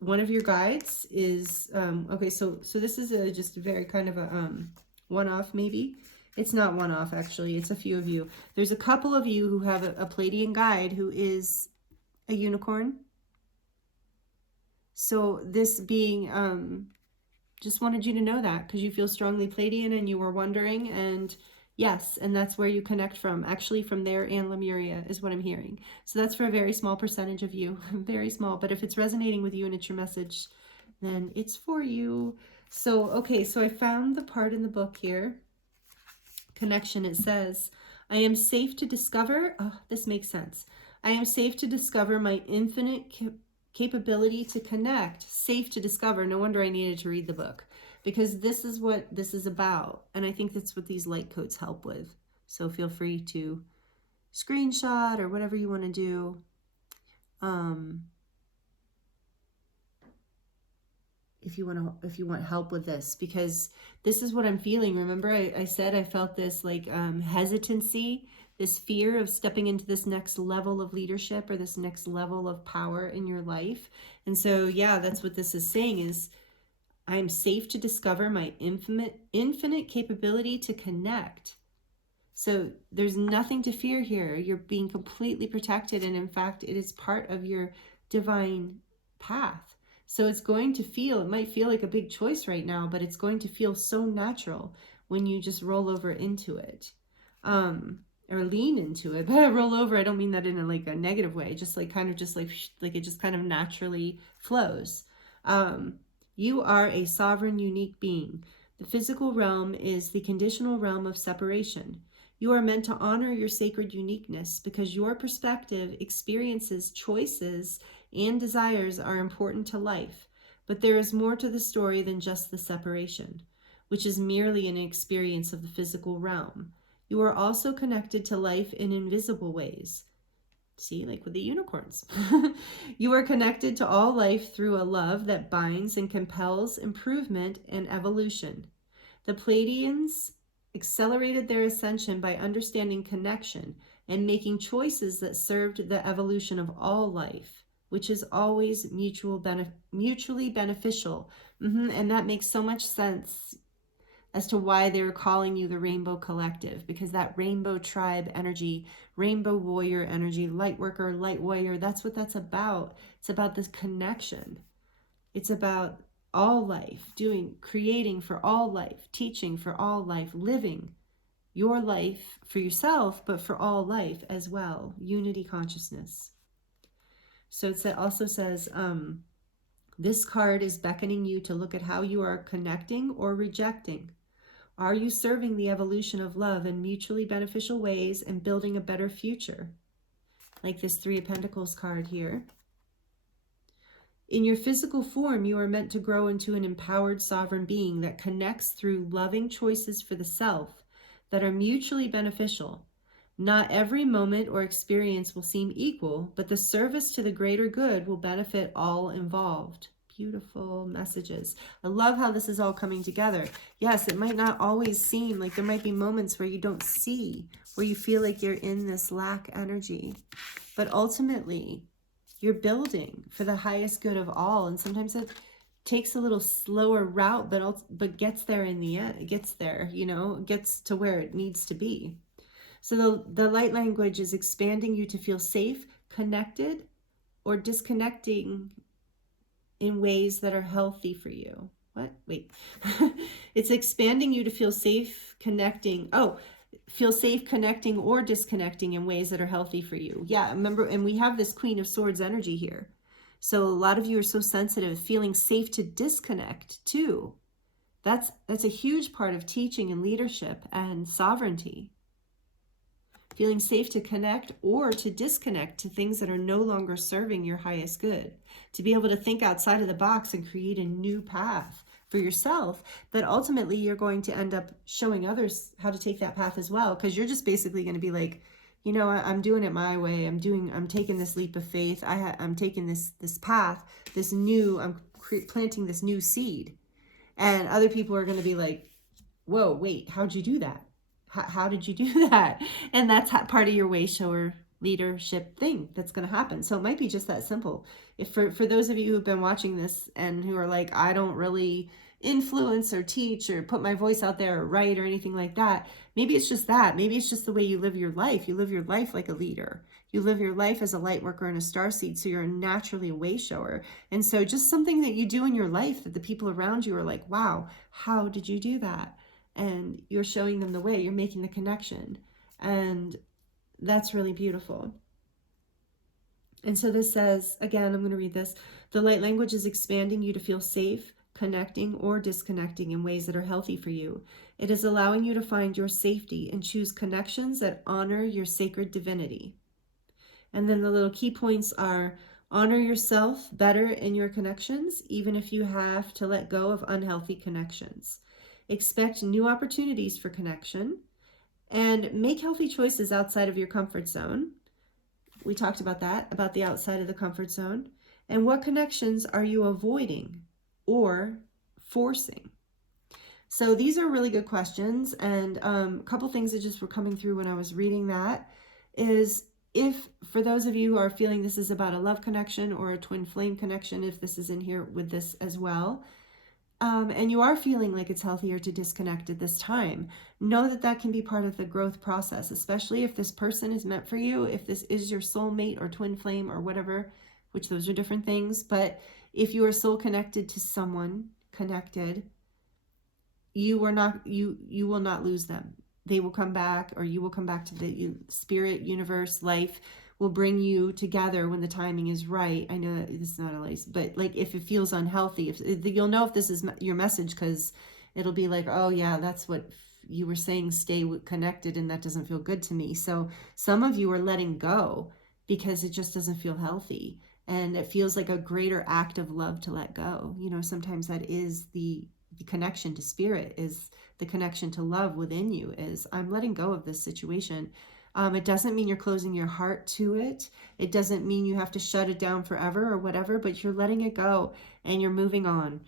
one of your guides is, okay, so this is just very kind of a one-off maybe. It's not one-off actually, it's a few of you. There's a couple of you who have a Pleiadian guide who is a unicorn. So this being, just wanted you to know that because you feel strongly Pleiadian and you were wondering, and yes, and that's where you connect from. Actually, from there and Lemuria is what I'm hearing. So that's for a very small percentage of you, very small. But if it's resonating with you and it's your message, then it's for you. So, okay, so I found the part in the book here. Connection, it says, I am safe to discover, oh, this makes sense. I am safe to discover my infinite capability to connect. Safe to discover. No wonder I needed to read the book, because this is what this is about, and I think that's what these light codes help with. So feel free to screenshot or whatever you want to do. If you want help with this, because this is what I'm feeling. Remember I said I felt this like hesitancy, this fear of stepping into this next level of leadership or this next level of power in your life. And so, yeah, that's what this is saying is, I'm safe to discover my infinite capability to connect. So there's nothing to fear here. You're being completely protected. And in fact, it is part of your divine path. So it's going to feel, it might feel like a big choice right now, but it's going to feel so natural when you just roll over into it. Or lean into it. But roll over, I don't mean that in a like a negative way, just like kind of just like it just kind of naturally flows. You are a sovereign, unique being. The physical realm is the conditional realm of separation. You are meant to honor your sacred uniqueness because your perspective, experiences, choices, and desires are important to life. But there is more to the story than just the separation, which is merely an experience of the physical realm. You are also connected to life in invisible ways. See, like with the unicorns. You are connected to all life through a love that binds and compels improvement and evolution. The Pleiadians accelerated their ascension by understanding connection and making choices that served the evolution of all life, which is always mutually beneficial. And that makes so much sense as to why they're calling you the Rainbow Collective, because that rainbow tribe energy, rainbow warrior energy, light worker, light warrior, that's what that's about. It's about this connection. It's about all life, creating for all life, teaching for all life, living your life for yourself, but for all life as well. Unity consciousness. So it also says, this card is beckoning you to look at how you are connecting or rejecting. Are you serving the evolution of love in mutually beneficial ways and building a better future? Like this Three of Pentacles card here. In your physical form, you are meant to grow into an empowered sovereign being that connects through loving choices for the self that are mutually beneficial. Not every moment or experience will seem equal, but the service to the greater good will benefit all involved. Beautiful messages. I love how this is all coming together. Yes, it might not always seem like, there might be moments where you don't see, where you feel like you're in this lack energy, but ultimately you're building for the highest good of all. And sometimes it takes a little slower route, but gets there in the end. It gets there, you know, gets to where it needs to be. So the light language is expanding you to feel safe, connected, or disconnecting in ways that are healthy for you. What? Wait. It's expanding you to feel safe connecting. Oh, feel safe connecting or disconnecting in ways that are healthy for you. Yeah, remember, and we have this Queen of Swords energy here. So a lot of you are so sensitive, feeling safe to disconnect too. That's a huge part of teaching and leadership and sovereignty. Feeling safe to connect or to disconnect to things that are no longer serving your highest good. To be able to think outside of the box and create a new path for yourself that ultimately you're going to end up showing others how to take that path as well. Because you're just basically going to be like, you know, I'm doing it my way. I'm taking this leap of faith. I'm taking this path, I'm planting this new seed. And other people are going to be like, whoa, wait, how'd you do that? How did you do that? And that's part of your way shower leadership thing that's going to happen. So it might be just that simple. If for those of you who've been watching this and who are like, I don't really influence or teach or put my voice out there or write or anything like that, maybe it's just that. Maybe it's just the way you live your life. You live your life like a leader. You live your life as a light worker and a starseed, so you're naturally a way shower. And so just something that you do in your life that the people around you are like, wow, how did you do that? And you're showing them the way, you're making the connection. And that's really beautiful. And so this says, again, I'm going to read this. The light language is expanding you to feel safe, connecting or disconnecting in ways that are healthy for you. It is allowing you to find your safety and choose connections that honor your sacred divinity. And then the little key points are: honor yourself better in your connections, even if you have to let go of unhealthy connections. Expect new opportunities for connection, and make healthy choices outside of your comfort zone. We talked about that, about the outside of the comfort zone. And what connections are you avoiding or forcing? So these are really good questions. And a couple things that just were coming through when I was reading that is, if for those of you who are feeling this is about a love connection or a twin flame connection, if this is in here with this as well, and you are feeling like it's healthier to disconnect at this time, know that that can be part of the growth process, especially if this person is meant for you, if this is your soulmate or twin flame or whatever, which those are different things. But if you are soul connected to someone connected, you will not lose them. They will come back, or you will come back to the spirit, universe, life will bring you together when the timing is right. I know that this is not always, but like if it feels unhealthy, if you'll know if this is your message, because it'll be like, oh yeah, that's what you were saying, stay connected, and that doesn't feel good to me. So some of you are letting go because it just doesn't feel healthy, and it feels like a greater act of love to let go. You know, sometimes that is the connection to spirit, is the connection to love within you, is I'm letting go of this situation. It doesn't mean you're closing your heart to it. It doesn't mean you have to shut it down forever or whatever, but you're letting it go and you're moving on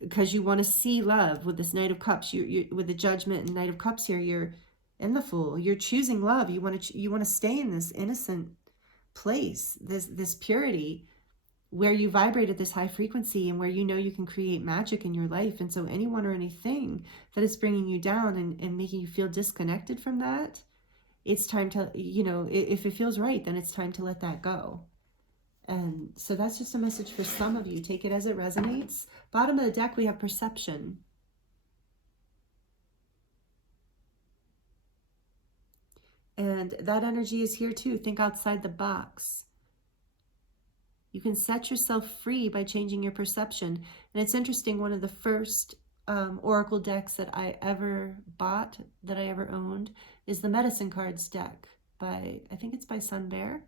because you want to see love. With this Knight of Cups, you with the Judgment and Knight of Cups here, you're in the Fool. You're choosing love. You want to stay in this innocent place, this purity, where you vibrate at this high frequency and where you know you can create magic in your life. And so anyone or anything that is bringing you down and making you feel disconnected from that, it's time to, you know, if it feels right, then it's time to let that go. And so that's just a message for some of you. Take it as it resonates. Bottom of the deck, we have Perception. And that energy is here too. Think outside the box. You can set yourself free by changing your perception. And it's interesting, one of the first oracle decks that I ever bought, that I ever owned, is the Medicine Cards deck by, I think it's by Sun Bear.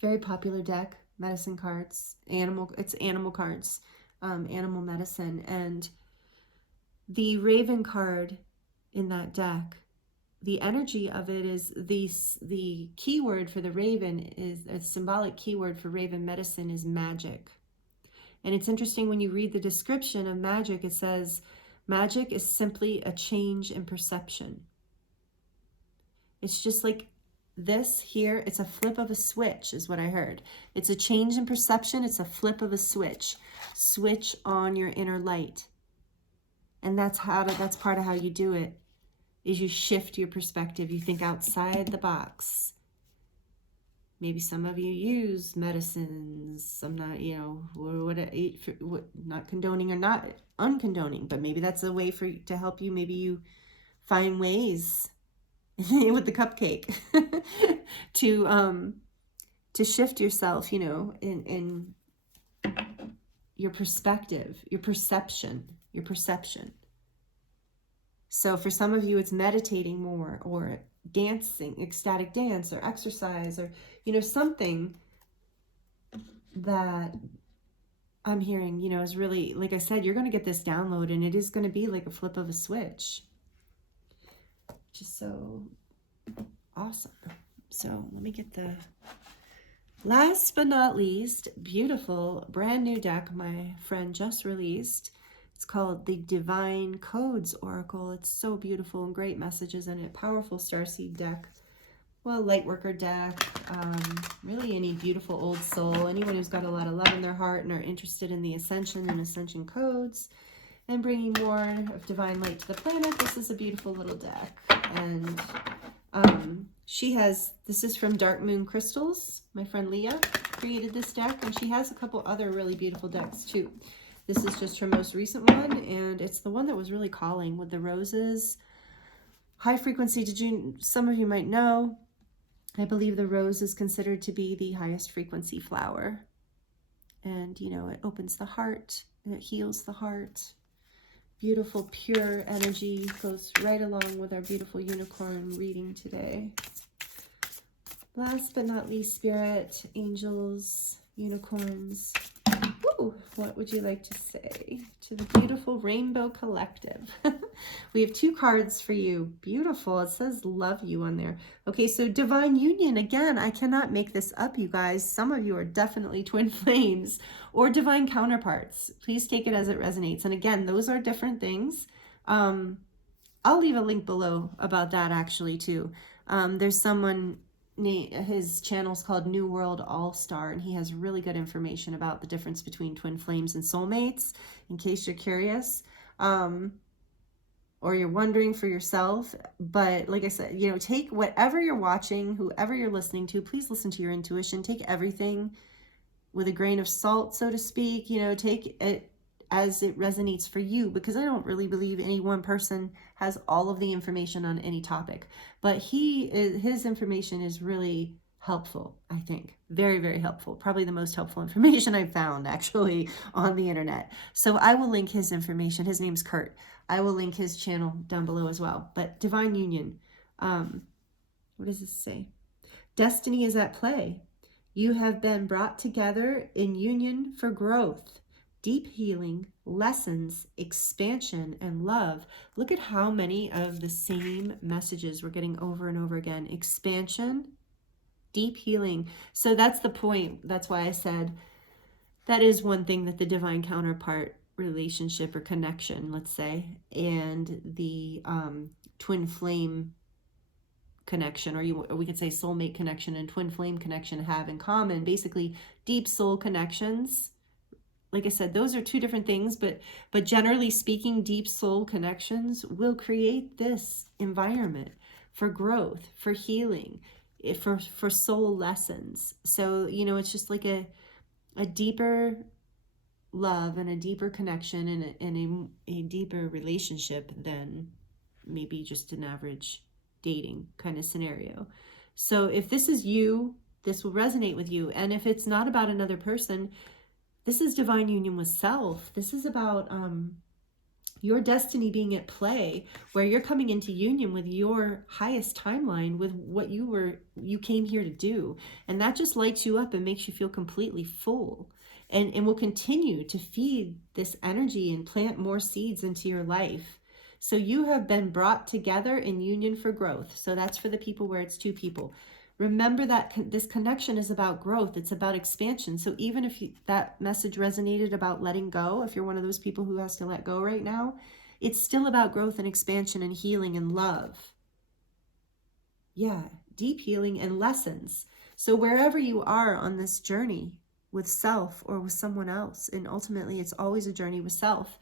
Very popular deck, Medicine Cards, it's animal cards, animal medicine. And the Raven card in that deck, the energy of it is the keyword for the Raven, is a symbolic keyword for Raven medicine, is magic. And it's interesting, when you read the description of magic, it says magic is simply a change in perception. It's just like this here, it's a flip of a switch is what I heard. It's a change in perception. It's a flip of a switch. Switch on your inner light. And that's part of how you do it, is you shift your perspective. You think outside the box. Maybe some of you use medicines. I'm not, you know, not condoning or not uncondoning, but maybe that's a way to help you. Maybe you find ways with the cupcake to shift yourself, you know, in your perspective, your perception. So for some of you, it's meditating more, or dancing, ecstatic dance, or exercise, or, you know, something that I'm hearing, you know, is really, like I said, you're going to get this download, and it is going to be like a flip of a switch. Just so awesome. So let me get the last but not least, beautiful brand new deck my friend just released. It's called the Divine Codes Oracle. It's so beautiful and great messages in it. Powerful Starseed deck. Well, Lightworker deck. Really any beautiful old soul. Anyone who's got a lot of love in their heart and are interested in the Ascension and Ascension codes and bringing more of divine light to the planet. This is a beautiful little deck. And this is from Dark Moon Crystals. My friend Leah created this deck, and she has a couple other really beautiful decks too. This is just her most recent one, and it's the one that was really calling with the roses. High frequency, some of you might know, I believe the rose is considered to be the highest frequency flower. And, you know, it opens the heart, and it heals the heart. Beautiful, pure energy goes right along with our beautiful unicorn reading today. Last but not least, spirit, angels, unicorns. Ooh, what would you like to say to the beautiful Rainbow Collective? We have 2 cards for you. Beautiful. It says love you on there. Okay, so Divine Union. Again, I cannot make this up, you guys. Some of you are definitely twin flames or divine counterparts. Please take it as it resonates. And again, those are different things. I'll leave a link below about that actually too. There's someone, his channel's called New World All-Star, and he has really good information about the difference between twin flames and soulmates, in case you're curious, or you're wondering for yourself. But like I said, you know, take whatever you're watching, whoever you're listening to, please listen to your intuition. Take everything with a grain of salt, so to speak. You know, take it as it resonates for you, because I don't really believe any one person has all of the information on any topic, but his information is really helpful. I think very, very helpful. Probably the most helpful information I've found actually on the internet. So I will link his information. His name's Kurt. I will link his channel down below as well. But Divine Union, what does this say? Destiny is at play. You have been brought together in union for growth, deep healing, lessons, expansion, and love. Look at how many of the same messages we're getting over and over again. Expansion, deep healing. So that's the point. That's why I said that is one thing that the divine counterpart relationship or connection, let's say, and the twin flame connection, or we could say soulmate connection and twin flame connection, have in common. Basically, deep soul connections. Like I said, those are 2 different things, but generally speaking, deep soul connections will create this environment for growth, for healing, for soul lessons. So, you know, it's just like a deeper love and a deeper connection and a deeper relationship than maybe just an average dating kind of scenario. So if this is you, this will resonate with you. And if it's not about another person, this is divine union with self. This is about your destiny being at play, where you're coming into union with your highest timeline, with what you came here to do. And that just lights you up and makes you feel completely full, and will continue to feed this energy and plant more seeds into your life. So you have been brought together in union for growth. So that's for the people where it's 2 people. Remember that this connection is about growth. It's about expansion. So even if that message resonated about letting go, if you're one of those people who has to let go right now, it's still about growth and expansion and healing and love. Yeah, deep healing and lessons. So wherever you are on this journey with self or with someone else, and ultimately it's always a journey with self,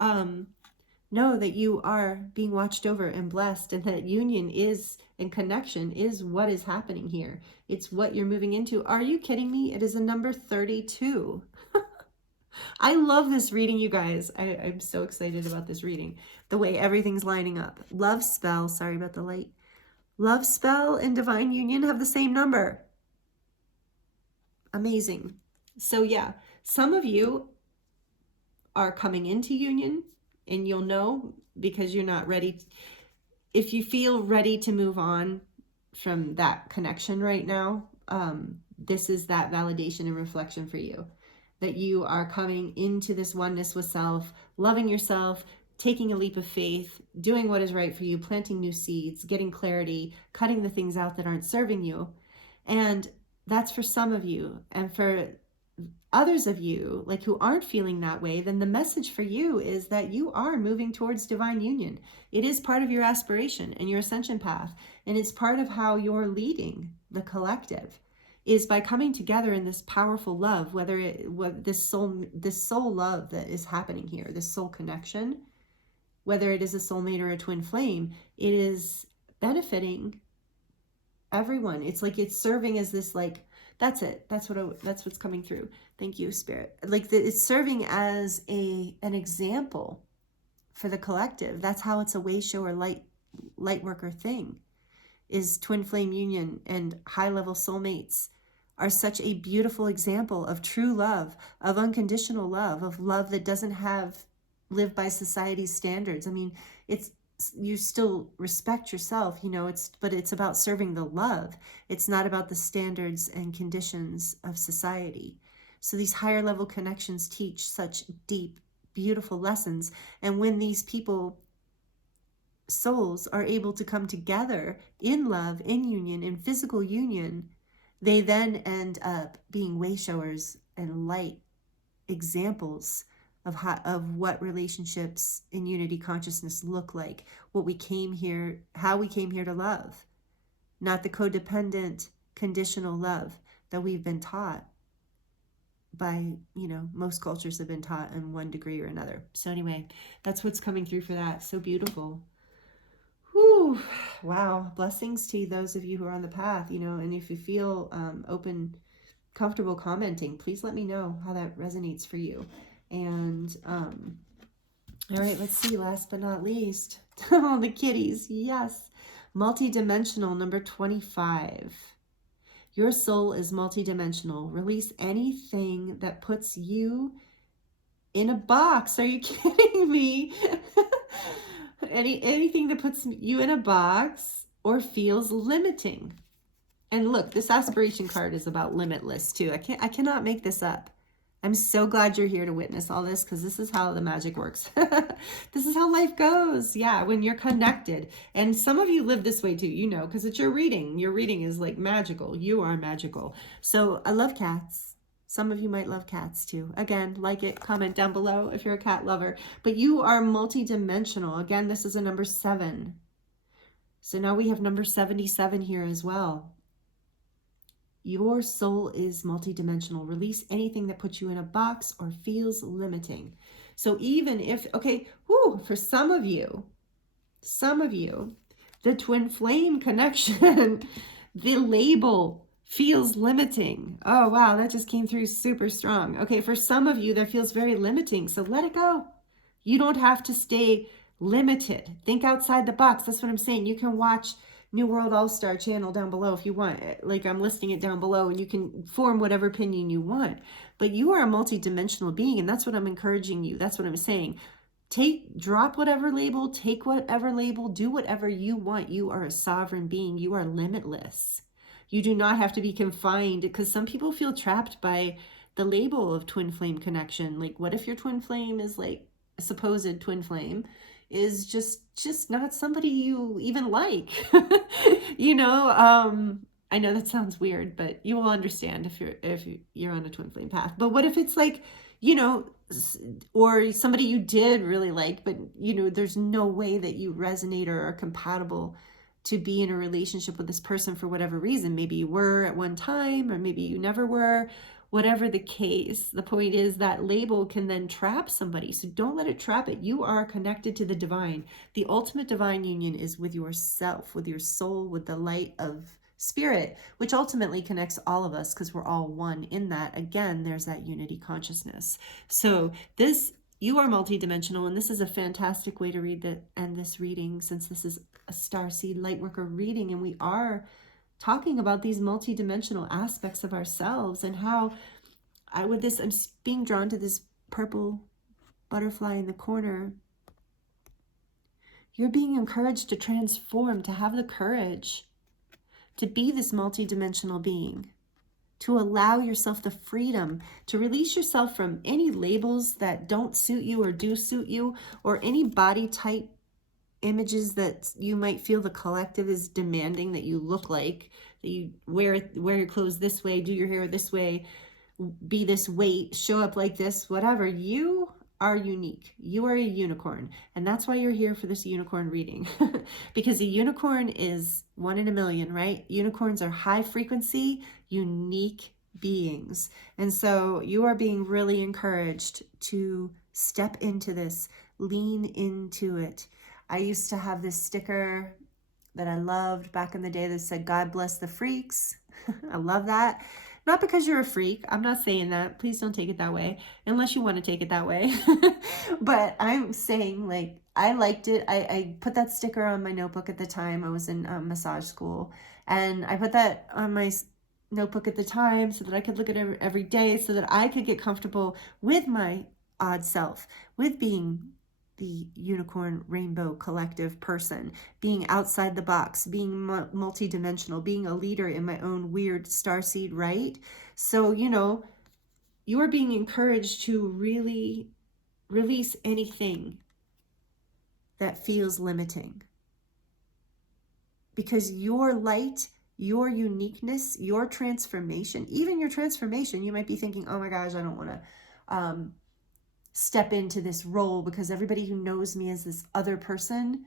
know that you are being watched over and blessed, and that union is and connection is what is happening here. It's what you're moving into. Are you kidding me? It is a number 32. I love this reading, you guys. I'm so excited about this reading. The way everything's lining up. Love spell, sorry about the light. Love spell and divine union have the same number. Amazing. So yeah, some of you are coming into union, and you'll know because you're not ready. If you feel ready to move on from that connection right now, this is that validation and reflection for you, that you are coming into this oneness with self, loving yourself, taking a leap of faith, doing what is right for you, planting new seeds, getting clarity, cutting the things out that aren't serving you. And that's for some of you. And for others of you, like who aren't feeling that way, then the message for you is that you are moving towards divine union. It is part of your aspiration and your ascension path. And it's part of how you're leading the collective, is by coming together in this powerful love, this soul love that is happening here, this soul connection, whether it is a soulmate or a twin flame, it is benefiting everyone. It's like it's serving as this, like, that's it. That's what's coming through. Thank you, Spirit. Like it's serving as an example for the collective. That's how it's a way shower light worker thing, is twin flame union and high level soulmates are such a beautiful example of true love, of unconditional love, of love that doesn't live by society's standards. I mean, you still respect yourself, but it's about serving the love. It's not about the standards and conditions of society. So these higher level connections teach such deep, beautiful lessons. And when these souls are able to come together in love, in union, in physical union, they then end up being way showers and light examples of what relationships in unity consciousness look like, how we came here to love, not the codependent, conditional love that we've been taught by, most cultures have been taught in one degree or another. So anyway, that's what's coming through for that. So beautiful. Whew. Wow. Blessings to those of you who are on the path, and if you feel comfortable commenting, please let me know how that resonates for you. And all right, let's see, last but not least, oh, the kitties, yes. Multidimensional, number 25. Your soul is multidimensional. Release anything that puts you in a box. Are you kidding me? Anything that puts you in a box or feels limiting. And look, this aspiration card is about limitless too. I cannot make this up. I'm so glad you're here to witness all this, because this is how the magic works. This is how life goes. Yeah, when you're connected. And some of you live this way too, because it's your reading. Your reading is like magical. You are magical. So I love cats. Some of you might love cats too. Again, like it, comment down below if you're a cat lover. But you are multidimensional. Again, this is a number 7. So now we have number 77 here as well. Your soul is multidimensional. Release anything that puts you in a box or feels limiting. So even if, for some of you, the twin flame connection, the label feels limiting. Oh, wow, that just came through super strong. Okay, for some of you, that feels very limiting. So let it go. You don't have to stay limited. Think outside the box. That's what I'm saying. You can watch New World All-Star channel down below if you want. Like, I'm listing it down below, and you can form whatever opinion you want. But you are a multidimensional being, and that's what I'm encouraging you. That's what I'm saying. Drop whatever label, take whatever label, do whatever you want. You are a sovereign being. You are limitless. You do not have to be confined, because some people feel trapped by the label of twin flame connection. Like, what if your twin flame is like a supposed twin flame is just not somebody you even like? I know that sounds weird, but you will understand if you're on a twin flame path. But what if it's like, or somebody you did really like, but there's no way that you resonate or are compatible to be in a relationship with this person for whatever reason. Maybe you were at one time, or maybe you never were. whatever the case, the point is that label can then trap somebody. So don't let it trap it. You are connected to the divine. The ultimate divine union is with yourself, with your soul, with the light of spirit, which ultimately connects all of us because we're all one in that. Again, there's that unity consciousness. So you are multidimensional, and this is a fantastic way to end this reading, since this is a Starseed Lightworker reading, and we are talking about these multidimensional aspects of ourselves, and how I'm being drawn to this purple butterfly in the corner. You're being encouraged to transform, to have the courage to be this multidimensional being, to allow yourself the freedom to release yourself from any labels that don't suit you or do suit you, or any body type images that you might feel the collective is demanding that you look like, that you wear your clothes this way, do your hair this way, be this weight, show up like this, whatever. You are unique. You are a unicorn. And that's why you're here for this unicorn reading. Because a unicorn is 1 in a million, right? Unicorns are high frequency, unique beings. And so you are being really encouraged to step into this, lean into it. I used to have this sticker that I loved back in the day that said, "God bless the freaks." I love that. Not because you're a freak. I'm not saying that. Please don't take it that way, unless you want to take it that way. But I'm saying, like, I liked it. I put that sticker on my notebook at the time. I was in massage school, and I put that on my notebook at the time so that I could look at it every day, so that I could get comfortable with my odd self, with being the unicorn rainbow collective person, being outside the box, being multidimensional, being a leader in my own weird starseed right. So, you are being encouraged to really release anything that feels limiting. Because your light, your uniqueness, your transformation, even your transformation, you might be thinking, oh my gosh, I don't want to step into this role because everybody who knows me as this other person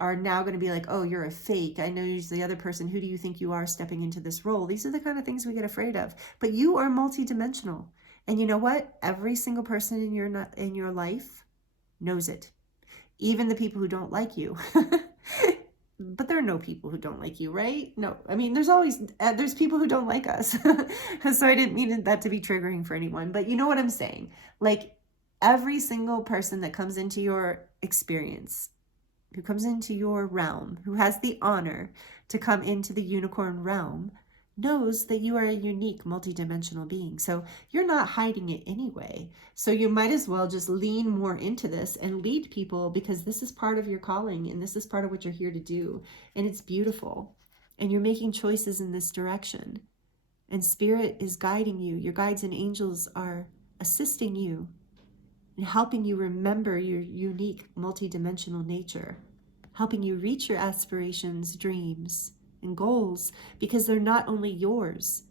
are now going to be like, oh, you're a fake. I know you're the other person. Who do you think you are stepping into this role? These are the kind of things we get afraid of. But you are multidimensional. And you know what? Every single person in your life knows it. Even the people who don't like you. But there are no people who don't like you, right? No, I mean, there's people who don't like us. So I didn't mean that to be triggering for anyone, but you know what I'm saying? Like, every single person that comes into your experience, who comes into your realm, who has the honor to come into the unicorn realm, knows that you are a unique multidimensional being. So you're not hiding it anyway. So you might as well just lean more into this and lead people, because this is part of your calling and this is part of what you're here to do. And it's beautiful. And you're making choices in this direction. And spirit is guiding you. Your guides and angels are assisting you and helping you remember your unique multidimensional nature, helping you reach your aspirations, dreams, and goals, because they're not only yours,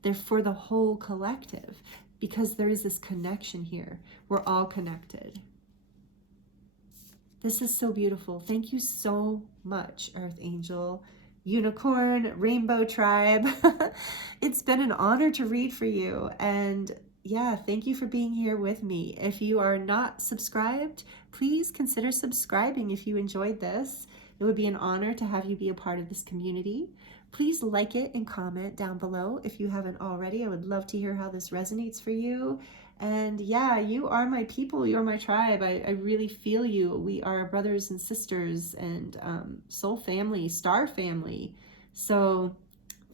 they're for the whole collective, because there is this connection here. We're all connected. This is so beautiful. Thank you so much, Earth Angel, Unicorn, Rainbow Tribe. It's been an honor to read for you. And yeah, thank you for being here with me. If you are not subscribed, please consider subscribing if you enjoyed this. It would be an honor to have you be a part of this community. Please like it and comment down below if you haven't already. I would love to hear how this resonates for you. And yeah, you are my people. You're my tribe. I really feel you. We are brothers and sisters and soul family, star family. So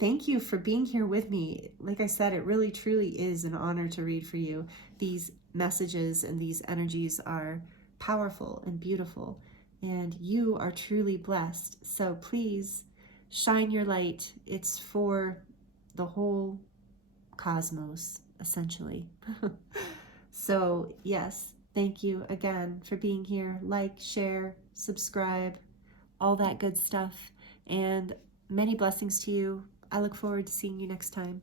thank you for being here with me. Like I said, it really truly is an honor to read for you. These messages and these energies are powerful and beautiful, and you are truly blessed. So please shine your light. It's for the whole cosmos, essentially. So yes, thank you again for being here. Like, share, subscribe, all that good stuff. And many blessings to you. I look forward to seeing you next time.